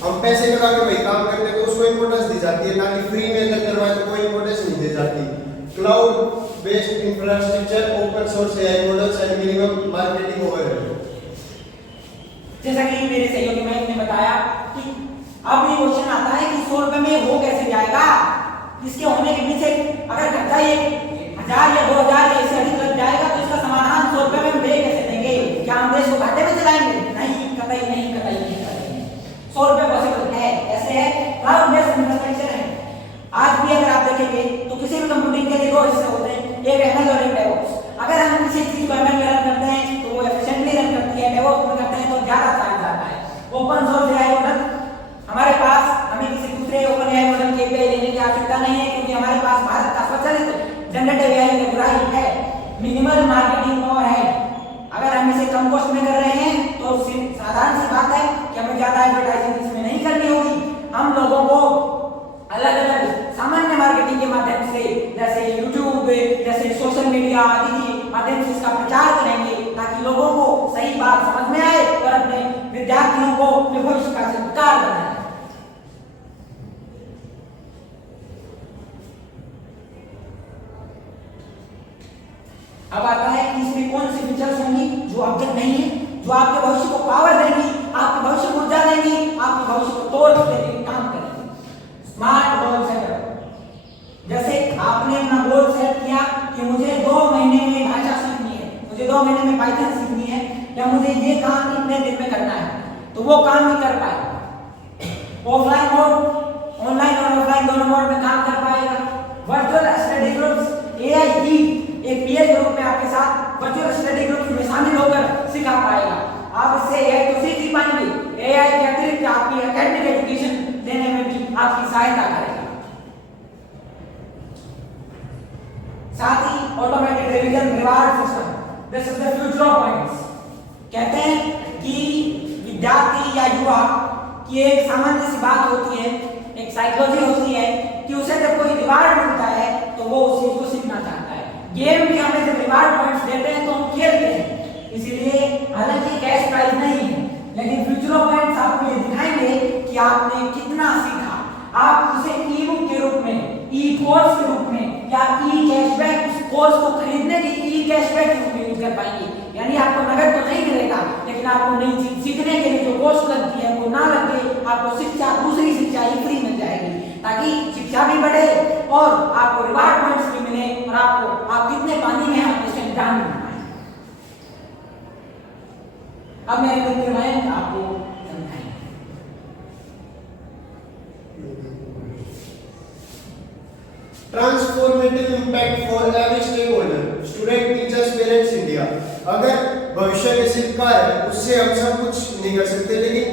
हम पैसे लगा के वही काम करते हैं तो उसको इंपॉर्टेंस दी जाती है, ना कि फ्री में अगर करवाए तो कोई इंपॉर्टेंस नहीं दी जाती। Cloud based infrastructure, open source AI models and minimum marketing overhead. जैसा कि मेरे सहयोगी मयंक ने बताया कि अब ये क्वेश्चन आता है कि 100 रुपए में हो कैसे जाएगा, इसके होने के पीछे अगर खर्चा 1000 या 2000 या इससे अधिक लग जाएगा तो इसका समाधान 100 रुपए में हम दे कैसे देंगे? क्या हम देश को घाटे में चलाएंगे? नहीं, कतई नहीं, कतई नहीं करेंगे। 100 रुपए पॉसिबल है, ऐसे है क्लाउड बेस्ड इंफ्रास्ट्रक्चर है। आज भी अगर आप देखेंगे तो किसी भी कंप्यूटिंग के लिए 2 हिस्से होते हैं, एक एमएल और एक डेवऑप्स। अगर हम किसी चीज को एमएल में रन करते हैं तो वो एफिशिएंटली रन करती है, डेवऑप्स में करते हैं तो ज्यादा चार्ज आता है। ओपन सोर्स एआई मॉडल हमारे पास, हमें किसी दूसरे ओपन एआई मॉडल के एपीआई लेने की आवश्यकता नहीं है क्योंकि हमारे पास भारत का स्वचालित जनरेटिव एआई लाइब्रेरी है। मिनिमल मार्केटिंग ओवरहेड, अगर हम इसे कम कॉस्ट में कर रहे हैं तो साधारण सी बात है कि हमें ज्यादा एडवर्टाइजिंग इसमें नहीं करनी होगी। हम लोगों को अलग अलग सामान्य मार्केटिंग के माध्यम से, जैसे यूट्यूब, जैसे सोशल मीडिया आदि के माध्यम से इसका प्रचार करेंगे ताकि लोगों को सही बात समझ में आए और अपने विद्यार्थियों को अपने भविष्य का संस्कार बनाए। अब आता है कि इसमें कौन सी फीचर्स होंगी जो अब तक नहीं है, जो आपके भविष्य को पावर देंगी, आपके भविष्य को ऊर्जा देंगी, आपके भविष्य को तोड़ देने के काम करेंगी। स्मार्ट गोल सेटअप, जैसे आपने अपना गोल सेट किया कि मुझे 2 महीने में भाषा सीखनी है, मुझे 2 महीने में पाइथन सीखनी है, या मुझे ये काम इतने दिन में करना है, तो वो काम नहीं कर पाएगा। ऑफलाइन मोड, ऑनलाइन और ऑफलाइन दोनों मोड में काम कर पाएगा। वर्चुअल स्टडी ग्रुप्स, एआई ही एक पीयर ग्रुप में आपके साथ वर्चुअल स्टडी ग्रुप में शामिल होकर सिखा पाएगा। आप इससे एआई तो सीख ही पाएंगे, एआई के अतिरिक्त आपकी एकेडमिक एजुकेशन देने में भी आपकी सहायता करेगा। साथ ही automated revision reward system, this is the future of points. कहते हैं कि विद्यार्थी या युवा की एक सामान्य सी बात होती है, एक साइकोलॉजी होती है कि उसे जब कोई रिवार्ड मिलता है तो वो उस चीज को सीखना चाहता है। गेम भी हमें जब रिवार्ड पॉइंट्स देते हैं तो हम खेलते हैं, इसीलिए हालांकि कैश प्राइज नहीं है, लेकिन फ्यूचर पॉइंट्स आपको ये दिखाएंगे कि आपने कितना सीखा। आप उसे ई बुक के रूप में, ई कोर्स के रूप में या ई कैशबैक, उस कोर्स को खरीदने की ई कैशबैक के रूप में यूज कर पाएंगे। यानी आपको नगद तो नहीं मिलेगा, लेकिन आपको नई चीज सीखने के लिए जो कोर्स लगती है वो ना लगे, आपको शिक्षा, दूसरी शिक्षा ही फ्री मिल जाएगी, ताकि शिक्षा भी बढ़े और आपको रिवार्ड पॉइंट्स भी मिले और आपको आप कितने पानी में आप इसमें ध्यान रखना है। अब मेरे मित्र मयंक आपको समझाएंगे। Transformative impact for every stakeholder, student, teachers, parents, India. अगर भविष्य के शिल्पकार है उससे हम सब कुछ नहीं कर सकते, लेकिन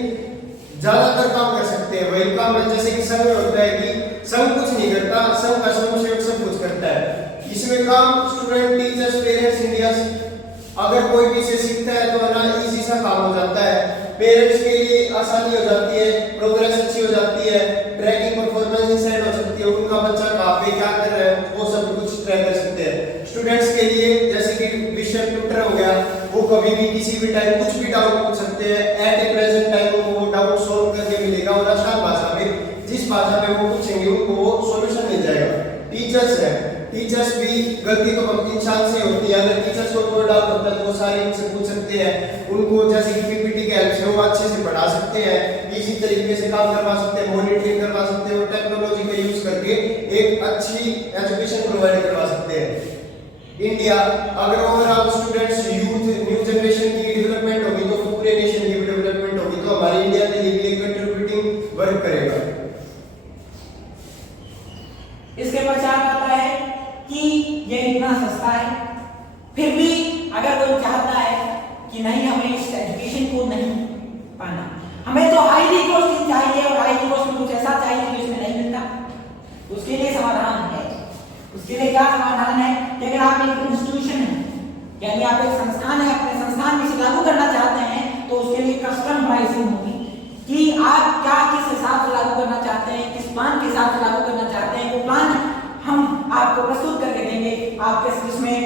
ज्यादातर काम कर सकते हैं। वही काम है जैसे कि संघ में होता है कि संघ कुछ नहीं करता, संघ का स्वयंसेवक सब कुछ करता है। इसमें काम स्टूडेंट, टीचर्स, पेरेंट्स, इंडिया, अगर कोई भी इसे सीखता है तो ना इजी सा काम हो जाता है। पेरेंट्स के लिए आसानी हो जाती है, प्रोग्रेस अच्छी हो जाती है, ट्रैकिंग परफॉर्मेंस इंसाइड हो सकती है, उनका बच्चा कहाँ पे क्या कर रहा है वो सब कुछ ट्रैक कर सकते हैं। स्टूडेंट्स के लिए जैसे कि विषय ट्यूटर हो गया, वो कभी भी किसी भी टाइम कुछ भी डाउट पूछ सकते हैं। एट ए प्रेजेंट टाइम वो डाउट सोल्व करके मिलेगा और आसान भाषा में, जिस भाषा में वो पूछेंगे उनको वो सॉल्यूशन मिल जाएगा। टीचर्स है, टीचर्स भी गलती तो इंसान से होती है, अगर टीचर्स को कोई डाउट होता है तो वो सारे इनसे पूछ सकते हैं। उनको जैसे कि पीपीटी के हेल्प से वो अच्छे से पढ़ा सकते हैं, इसी तरीके से काम करवा सकते हैं, मॉनिटरिंग करवा सकते हैं और टेक्नोलॉजी का यूज करके एक अच्छी एजुकेशन प्रोवाइड करवा सकते हैं। इंडिया, अगर overall students, youth, new generation की डेवलपमेंट होगी तो पूरे नेशन की डेवलपमेंट होगी, तो हमारे इंडिया के लिए भी एक कंट्रीब्यूटिंग वर्क करेगा। इसके पश्चात आता है कि ये इतना सस्ता है, फिर भी अगर कोई चाहता है कि नहीं हमें इस एजुकेशन को नहीं पाना, हमें तो हाईली कॉस्टली चाहिए और हाईली कॉस्ट में कुछ ऐसा चाहिए जो इसमें नहीं मिलता, उसके लिए समाधान है। उसके लिए क्या समाधान है कि अगर आप एक इंस्टीट्यूशन है, यानी आप एक संस्थान है, अपने संस्थान में इसे लागू करना चाहते हैं, तो उसके लिए कस्टम प्राइसिंग होगी कि आप क्या किस हिसाब से लागू करना चाहते हैं, किस प्लान के हिसाब से लागू करना चाहते हैं। वो प्लान हम आपको प्रस्तुत करके देंगे, आपके जिसमें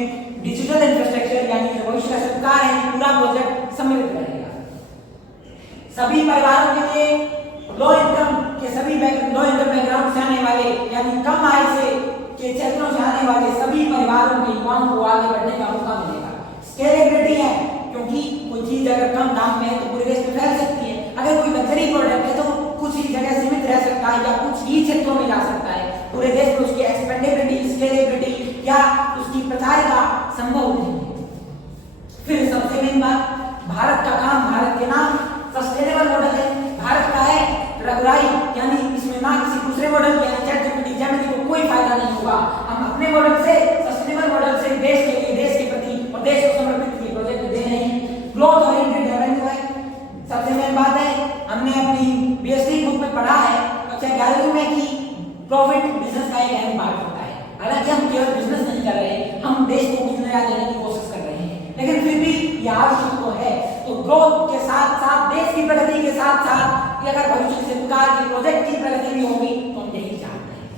डिजिटल इंफ्रास्ट्रक्चर यानी जो भविष्य का सरकार है, पूरा प्रोजेक्ट सम्मिलित रहेगा। सभी परिवारों के लिए, लो इनकम के सभी लो इनकम बैकग्राउंड से आने वाले यानी कम आय से के क्षेत्रों से आने वाले सभी परिवारों के युवाओं को आगे बढ़ने का मौका मिलेगा। स्केलेबिलिटी है, क्योंकि कोई चीज अगर कम दाम में है तो पूरे देश में फैल सकती है। अगर कोई लग्जरी प्रोडक्ट है तो कुछ ही जगह सीमित रह सकता है या कुछ ही क्षेत्रों में जा सकता है, पूरे देश में उसकी एक्सपेंडेबिलिटी, स्केलेबिलिटी या उसकी प्रचारिता संभव नहीं है। फिर सबसे मेन बात, भारत का काम, भारत के नाम सस्टेनेबल मॉडल है, भारत का है रघुराई, यानी इसमें ना किसी दूसरे मॉडल यानी चैटजीपीटी, जेमिनी को कोई फायदा नहीं होगा। हम अपने मॉडल से, सस्टेनेबल मॉडल से देश के लिए, देश के प्रति और देश को समर्पित किए प्रोजेक्ट दे रहे हैं। ग्रोथ ओरिएंटेड डेवलपमेंट है, सबसे मेन बात है, हमने अपनी बीएससी बुक में पढ़ा है कक्षा 11वीं में कि प्रॉफिट बिजनेस का एक अहम पार्ट होता है। हालांकि हम केवल बिजनेस नहीं कर रहे, हम देश को कुछ नया देने की कोशिश कर रहे हैं, लेकिन फिर भी यह आवश्यक तो है। तो ग्रोथ के साथ साथ, देश की प्रगति के साथ साथ, अगर भविष्य के सरकार की प्रोजेक्ट की प्रगति भी होगी तो हम यही चाहते हैं।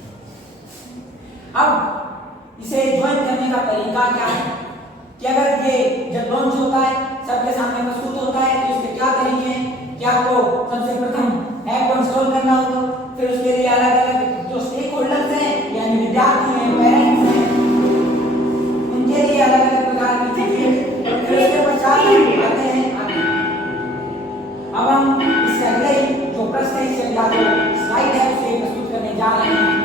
अब इसे ज्वाइन करने का तरीका क्या है कि अगर ये जब लॉन्च होता है, सबके सामने प्रस्तुत होता है, तो इसके क्या तरीके हैं कि आपको सबसे प्रथम ऐप को इंस्टॉल करना होगा, फिर उसके लिए अलग अलग जो स्टेक होल्डर्स हैं यानी विद्यार्थी हैं, पेरेंट्स हैं, उनके लिए अलग अलग प्रकार की चीजें, फिर उसके पश्चात आते हैं। अब हम इससे अगले जो प्रश्न है, इससे या तो स्लाइड है उसे प्रस्तुत करने जा रहे हैं।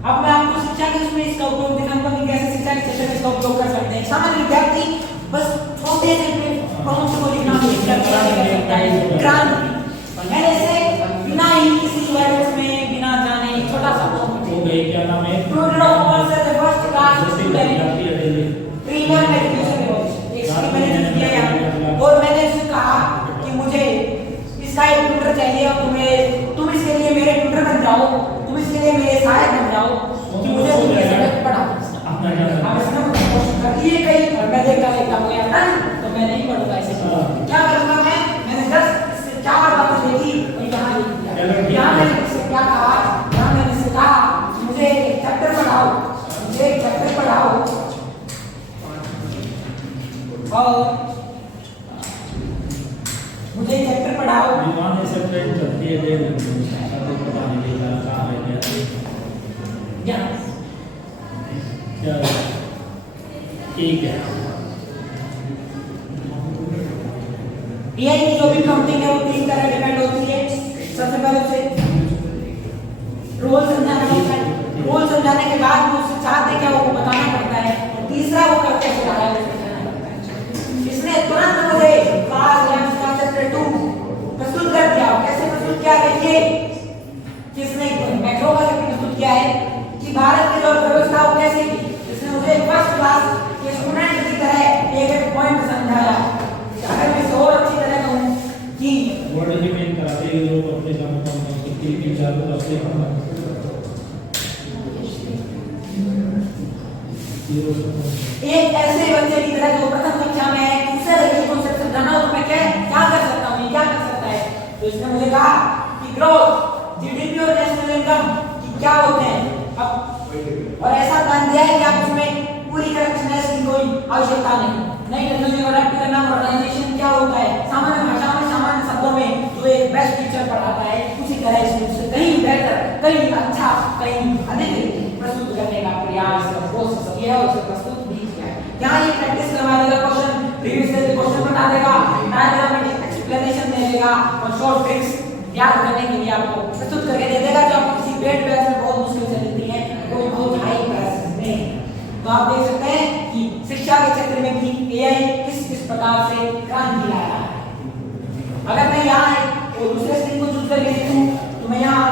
अब मैं आपको शिक्षा के उसमें इसका उपयोग दिखाऊंगा कि कैसे शिक्षा के क्षेत्र में इसका उपयोग कर सकते हैं। सामान्य विद्यार्थी बस छोटे से प्रमुख को लिखना क्रांति, मैंने इसे बिना ही किसी वर्ड्स में बिना जाने छोटा सा हो गई, क्या नाम है? Student of commerce as the first class student premier education experience किया है। और मैंने उससे कहा कि मुझे इसका एक ट्यूटर चाहिए और तुम इसके लिए मेरे ट्यूटर बन जाओ, तुम इसके लिए मेरे सहायक बन जाओ कि मुझे तुम ये सब्जेक्ट पढ़ाओ। अब इसने मुझे कोशिश कर दी है कहीं, और मैं देखता हो गया था तो मैं नहीं पढ़ूंगा इसे। क्या करूंगा मैंने 10 से 4 बातें देखी और यहाँ लिख दिया। यहाँ मैंने इससे क्या कहा, यहाँ मैंने इससे कहा मुझे एक चैप्टर पढ़ाओ, मुझे एक चैप्टर पढ़ाओ और मुझे एक चैप्टर पढ़ाओ। विमान ऐसे ट्रेन चलती है, देख तो पता नहीं चला कहाँ है क्या क्या ठीक है। AI की जो भी काउंटिंग है वो 3 तरह डिपेंड होती है। सबसे पहले उसे रोल समझाना होता है, रोल समझाने के बाद वो उससे चाहते क्या वो बताना पड़ता है, और तीसरा वो करके सुधारना पड़ता है। इसने तुरंत मुझे क्लास 11 का चैप्टर 2 प्रस्तुत कर दिया। कैसे प्रस्तुत किया देखिए, किसने मैक्रो का प्रस्तुत किया है कि भारत की जो व्यवस्था वो कैसे की। इसने मुझे फर्स्ट क्लास के स्टूडेंट की तरह एक पॉइंट समझाया। अगर मैं इसे और अच्छी तरह कहूं कि वर्ड ही मेन कराते हैं लोग अपने काम करते हैं, चालू करते हैं। एक ऐसे बच्चे की तरह जो प्रथम कक्षा में है, उसे लगे कॉन्सेप्ट समझाना हो तो मैं क्या कर सकता हूं, क्या कर सकता है। तो इसने मुझे कहा कि ग्रोथ, जीडीपी और नेशनल इनकम क्या होते हैं। अब और ऐसा ध्यान दिया है कि आप उसमें पूरी करेक्शनेस की कोई आवश्यकता नहीं टेक्नोलॉजी को अडॉप्ट करना, मॉडर्नाइजेशन क्या होता है, सामान्य भाषा में सामान्य शब्दों में जो एक बेस्ट टीचर पढ़ाता है उसी तरह इसमें कहीं बेहतर, कहीं अच्छा, कहीं अधिक प्रस्तुत करने का प्रयास कोशिश किया है, उसे प्रस्तुत भी किया है। यहाँ ये प्रैक्टिस करवा देगा, क्वेश्चन रिव्यू से क्वेश्चन बता देगा, डायग्रामेटिक एक्सप्लेनेशन दे देगा और शॉर्ट ट्रिक्स याद करने के लिए आपको प्रस्तुत करके दे देगा जो आपको किसी पेड क्लास में बहुत मुश्किल से मिलती है, कोई बहुत हाई क्लासेस में। तो आप देख सकते हैं कि शिक्षा के क्षेत्र में भी AI किस प्रकार से क्रांति ला रहा है। अगर मैं यहाँ और दूसरे स्क्रीन को चूज करके देखूं तो मैं यहाँ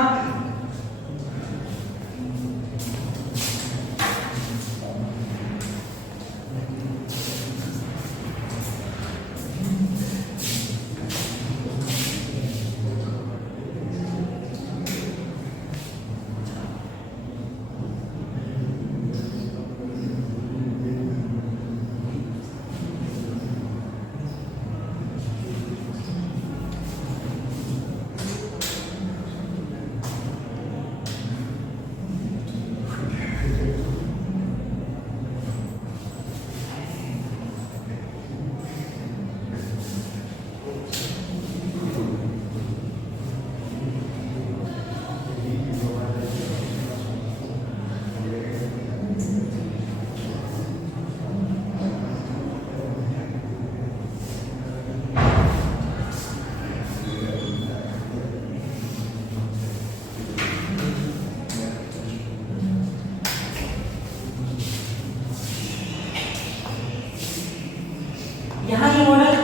यहाँ ये मॉडल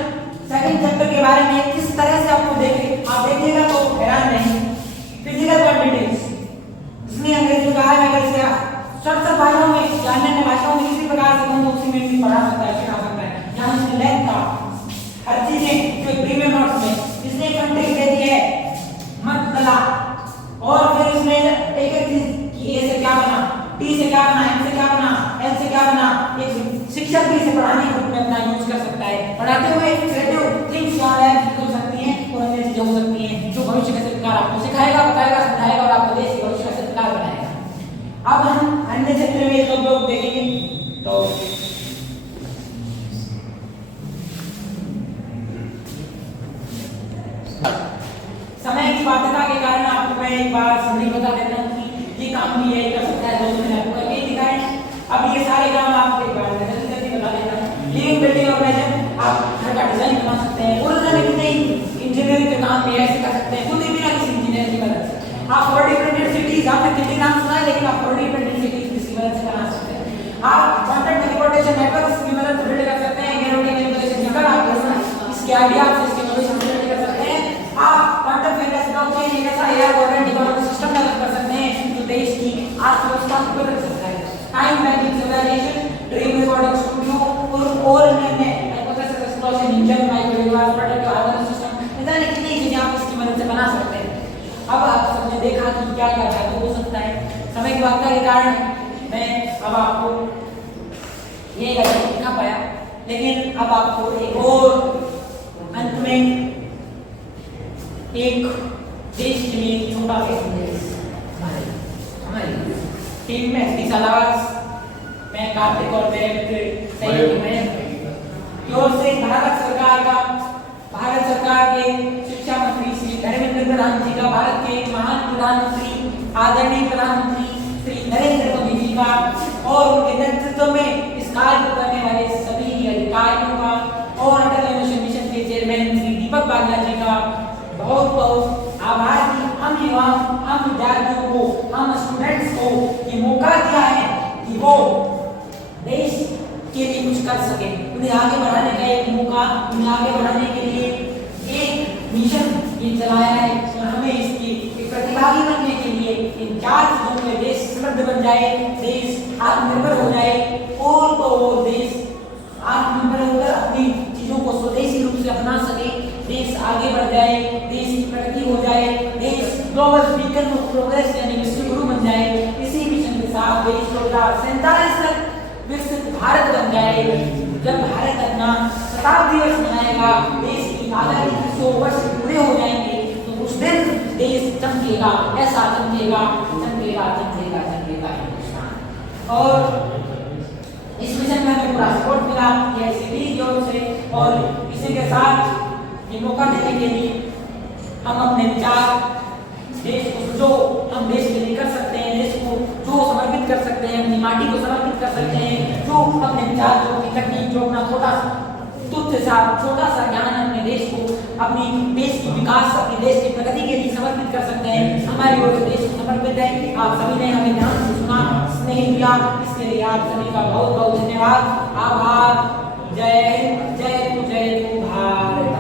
सेकंड चैप्टर के बारे में किस तरह से आपको आप देखिएगा तो हैरान नहीं। फिजिकल क्वांटिटीज इसमें अंग्रेजी में कहा है, अगर इसे सरल भाषाओं में या अन्य भाषाओं में किसी प्रकार से कहूं तो उसी में भी पढ़ा सकता है, सिखा सकता है। यहाँ इसमें लेंथ का हर चीजें जो प्रीमियम नोट्स में इसने कंटेक्ट दे दी है मतलब, और फिर इसमें एक एक चीज कि ए से क्या बना, टी से क्या बना, एम से क्या बना, एल से क्या बना, एक शिक्षक भी इसे पढ़ाने के रूप में अपना यूज कर सकता है। के कारण आपको मैं एक बार समरी बता देता हूँ कि ये काम भी यही कर सकता है। दोस्तों मैंने आपको करके दिखाए हैं। अब ये सारे काम आपको एक बार जल्दी जल्दी बता देता हूँ। लिविंग बिल्डिंग ऑर्गेनाइजेशन आप घर का डिजाइन बना सकते हैं। बोलना नहीं नहीं इंजीनियरिंग के काम भी ऐसे कर सकते हैं खुद ही बिना किसी इंजीनियर की मदद से। आप 4D प्रिंटेड सिटीज आपने दिल्ली नाम सुना है लेकिन आप 4D प्रिंटेड सिटीज किसी मदद से बना सकते हैं। आप कंटेंट ट्रांसपोर्टेशन नेटवर्क्स की मदद से बिल्ड कर सकते हैं। निकल आप इसके आइडिया से इसके मदद से बिल्ड कर सकते हैं। आप क्वांटम फेयरनेस ब्लॉकचेन ऐसा AI government economic system develop कर सकते हैं जो देश की अर्थव्यवस्था को बदल सकता है। Time banking simulation, dream recording studio और अन्य hypothesis explosion engine, microwave product organ system इतना कितनी चीजें आप इसकी मदद से बना सकते हैं। अब आप सबने देखा कि क्या क्या जादू हो सकता है। समय की वार्ता के कारण मैं अब आपको ये गलती दिखा पाया, लेकिन अब आपको एक और अंत में एक देश के लिए छोटा सा संदेश हमारी टीम में दिशालावास मैं कार्तिक और मेरे मित्र सहयोगी में की ओर से भारत सरकार के शिक्षा मंत्री श्री धर्मेंद्र प्रधान जी का, भारत के महान प्रधानमंत्री आदरणीय प्रधानमंत्री श्री नरेंद्र मोदी जी का और उनके नेतृत्व में इस कार्य को करने वाले सभी अधिकारियों का और अटल मिशन के चेयरमैन श्री दीपक बालिया जी का बहुत बहुत आभार कि हम युवाओं, हम विद्यार्थियों को, हम स्टूडेंट्स को ये मौका दिया है कि वो देश के लिए कुछ कर सके। उन्हें आगे बढ़ाने का एक मौका, उन्हें आगे बढ़ाने के लिए एक मिशन ये चलाया है और हमें इसकी एक प्रतिभागी बनने के लिए इन 4 चीजों में देश समृद्ध बन जाए, देश आत्मनिर्भर हो जाए और तो और देश आत्मनिर्भर होकर अपनी चीजों को स्वदेशी रूप से अपना सके, देश आगे बढ़ जाए, देश की प्रगति हो जाए, देश ग्लोबल बीकन ऑफ प्रोग्रेस यानी विश्व गुरु बन जाए। इसी मिशन के साथ देश 2047 तक विकसित भारत बन जाए। जब भारत अपना शताब्दी वर्ष मनाएगा, देश की आजादी के 100 वर्ष पूरे हो जाएंगे, तो उस दिन देश चमकेगा, ऐसा चमकेगा, चमकेगा, चमकेगा, चमकेगा हिंदुस्तान। और इस मिशन में हमें पूरा सपोर्ट मिला एआईसीटी की ओर से और इसी के साथ ये मौका देने के लिए हम अपने विचार देश को जो हम देश के लिए कर सकते हैं, देश को जो समर्पित कर सकते हैं, अपनी माटी को समर्पित कर सकते हैं, जो अपने विचार जो अपनी तकनीक जो अपना छोटा सा ज्ञान अपने देश को, अपनी देश की विकास, अपनी देश की प्रगति के लिए समर्पित कर सकते हैं। हमारी ओर से देश को समर्पित है। आप सभी ने हमें ध्यान से सुना, स्नेह दिया, इसके लिए आप सभी का बहुत बहुत धन्यवाद, आभार। जय हिंद, जय तू Bharat.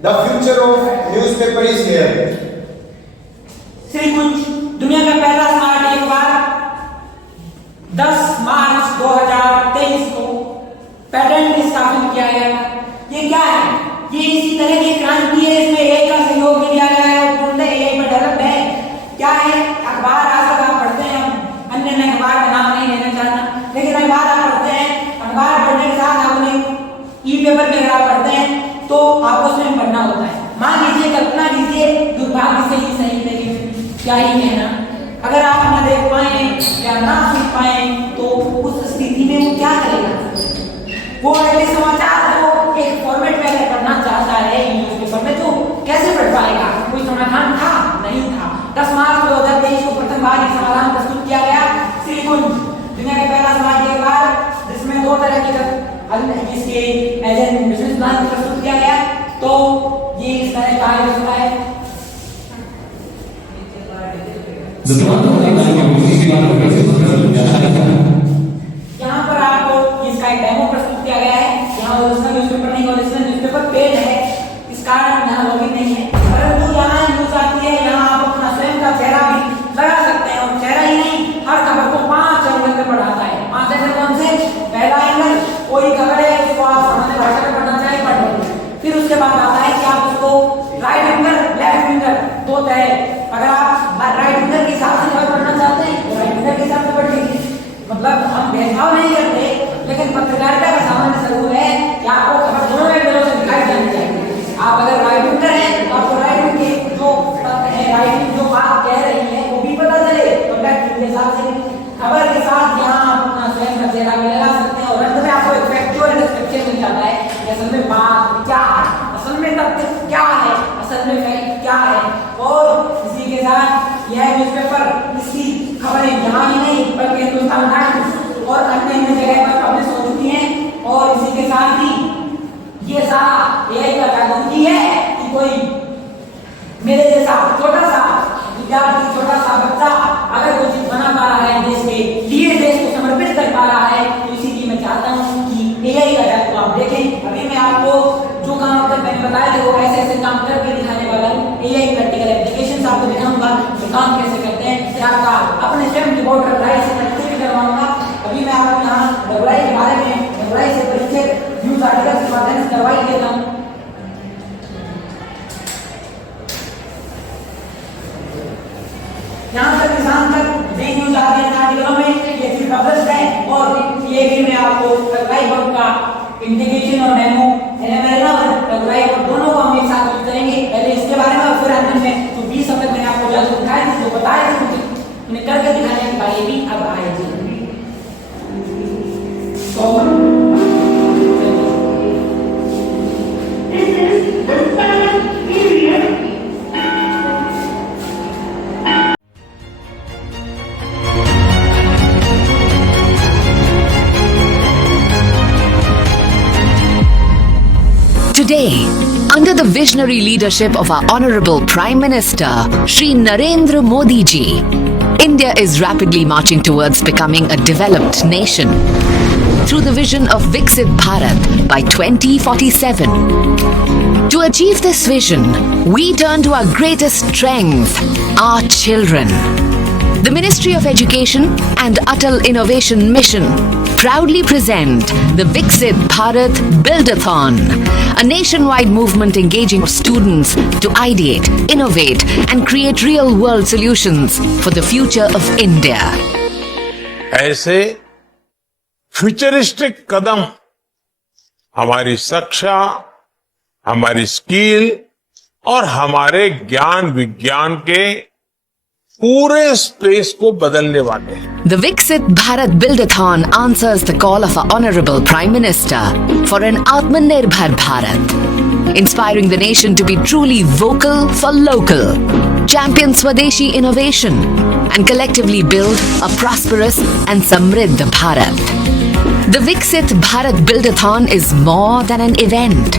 The future of newspaper is here. Shri कुंज दुनिया का पहला स्मार्ट अखबार 10 मार्च 2023 को पैटेंट स्थापित किया गया। ये क्या है? ये इसी तरह की क्रांति है, इसमें एआई का सहयोग भी लिया गया है और पूर्ण एआई पर डेवलप है। क्या है अखबार? आज तक आप पढ़ते हैं, अन्य मैं अखबार का नाम नहीं लेना चाहता, लेकिन अखबार आप पढ़ते हैं, अखबार पढ़ने के साथ आप उन्हें ई पेपर में अगर पढ़ते हैं तो आपको स्वयं पढ़ना होता है। मान लीजिए, कल्पना कीजिए, दुर्भाग्य से ही सही, लेकिन क्या ही कहना, अगर आप ना देख पाए या ना सुन पाए तो उस स्थिति में वो क्या करेगा? वो अगले समाचार को एक फॉर्मेट में अगर पढ़ना चाहता है न्यूज़पेपर में तो कैसे पढ़ पाएगा? कोई समाधान था? नहीं था। 10 मार्च 2023 को प्रथम बार ये समाधान प्रस्तुत किया गया। श्री कुंज दुनिया का पहला समाचार अखबार जिसमें 2 तरह के जिसके एज एन बिजनेस प्लान प्रस्तुत किया गया। तो ये इस तरह कार्य होता है। यहाँ पर आपको इसका एक डेमो प्रस्तुत किया गया है। यहाँ ओरिजिनल न्यूज़पेपर नहीं, ओरिजिनल न्यूज़पेपर पेड है, इस कारण यहाँ लॉगिन नहीं है, परंतु यहाँ न्यूज़ आती है, यहाँ आप अपना स्वयं का चेहरा भी लगा सकते हैं और चेहरा ही नहीं, हर खबर को 5 एंगल में पढ़ाता है। 5 एंगल कौन से? पहला एंगल, कोई खबर है उसको आप सामान्य भाषा में पढ़ना चाहे पढ़ लो। फिर उसके बाद आता है कि आप उसको राइट फिंगर, लेफ्ट फिंगर, 2 तरह, अगर आप राइट फिंगर के हिसाब से खबर पढ़ना चाहते हैं तो राइट फिंगर के हिसाब से पढ़ लीजिए। मतलब हम भेदभाव नहीं करते, लेकिन पत्रकारिता का सामान्य स्वरूप है कि आपको खबर दोनों एंगलों से दिखाई जानी चाहिए। आप अगर राइट फिंगर है तो आपको राइट के जो तथ्य है, राइट जो बात कह रही है वो भी पता चले, तो लेफ्ट के हिसाब से खबर के साथ यहाँ आप अपना स्वयं का चेहरा भी लगा सकते हैं और अंत में आपको एक फैक्चुअल डिस्क्रिप्शन मिल जाता है। असल में बात, विचार, असल में तथ्य या कोई छोटा सा बच्चा अगर कोई चीज बना पा रहा है देश के लिए, देश को समर्पित कर पा रहा है, तो इसीलिए मैं चाहता हूँ कि एआई का जादू आप देखें। अभी मैं आपको जो काम अब तक मैंने बताया थे वो ऐसे ऐसे काम करके दिखाने वाला हूँ। एआई प्रैक्टिकल एप्लीकेशन आपको दिखाऊंगा जो काम कैसे करते हैं, फिर आपका अपने स्वयं की बोर्ड ड्राइव से प्रैक्टिस भी करवाऊंगा। अभी मैं आपको यहाँ डबराई के बारे में डबराई से परिचित न्यूज आर्टिकल के माध्यम से करवाई देता हूँ। यहाँ तक किसान तक नई न्यूज आर्टिकलों में ये चीज पब्लिश है, और ये भी मैं आपको डबराई बोर्ड का इंटीग्रेशन और डेमो एनएमएल और डबराई बोर्ड दोनों को हम एक साथ यूज करेंगे। पहले इसके बारे में और फिर अंत में जो 20 अब तक मैंने आपको जादू दिखाए थे, जो बताए थे, उन्हें करके दिखाने के बारे भी अब आएगी। Today, under the visionary leadership of our Honorable Prime Minister, Shri Narendra Modi ji, India is rapidly marching towards becoming a developed nation through the vision of Viksit Bharat by 2047. To achieve this vision, we turn to our greatest strength, our children. The Ministry of Education and Atal Innovation Mission proudly present the Viksit Bharat Buildathon, a nationwide movement engaging students to ideate, innovate and create real-world solutions for the future of India. ऐसे फ्यूचरिस्टिक कदम हमारी शिक्षा, हमारी स्किल और हमारे ज्ञान विज्ञान के पूरे स्पेस को बदलने वाले हैं। The Viksit Bharat Buildathon answers the call of our Honorable Prime Minister for an Atmanirbhar Bharat, inspiring the nation to be truly vocal for local, champion Swadeshi innovation, and collectively build a prosperous and Samriddh Bharat. The Viksit Bharat Buildathon is more than an event.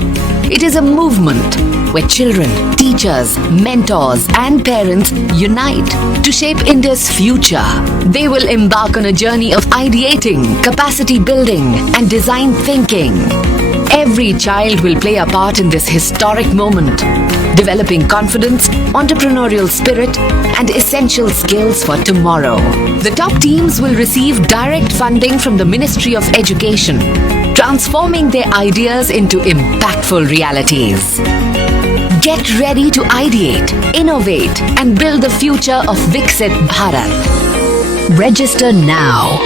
It is a movement where children, teachers, mentors and parents unite to shape India's future. They will embark on a journey of ideating, capacity building and design thinking. Every child will play a part in this historic moment, developing confidence, entrepreneurial spirit and essential skills for tomorrow. The top teams will receive direct funding from the Ministry of Education, transforming their ideas into impactful realities. Get ready to ideate, innovate and build the future of Viksit Bharat. Register now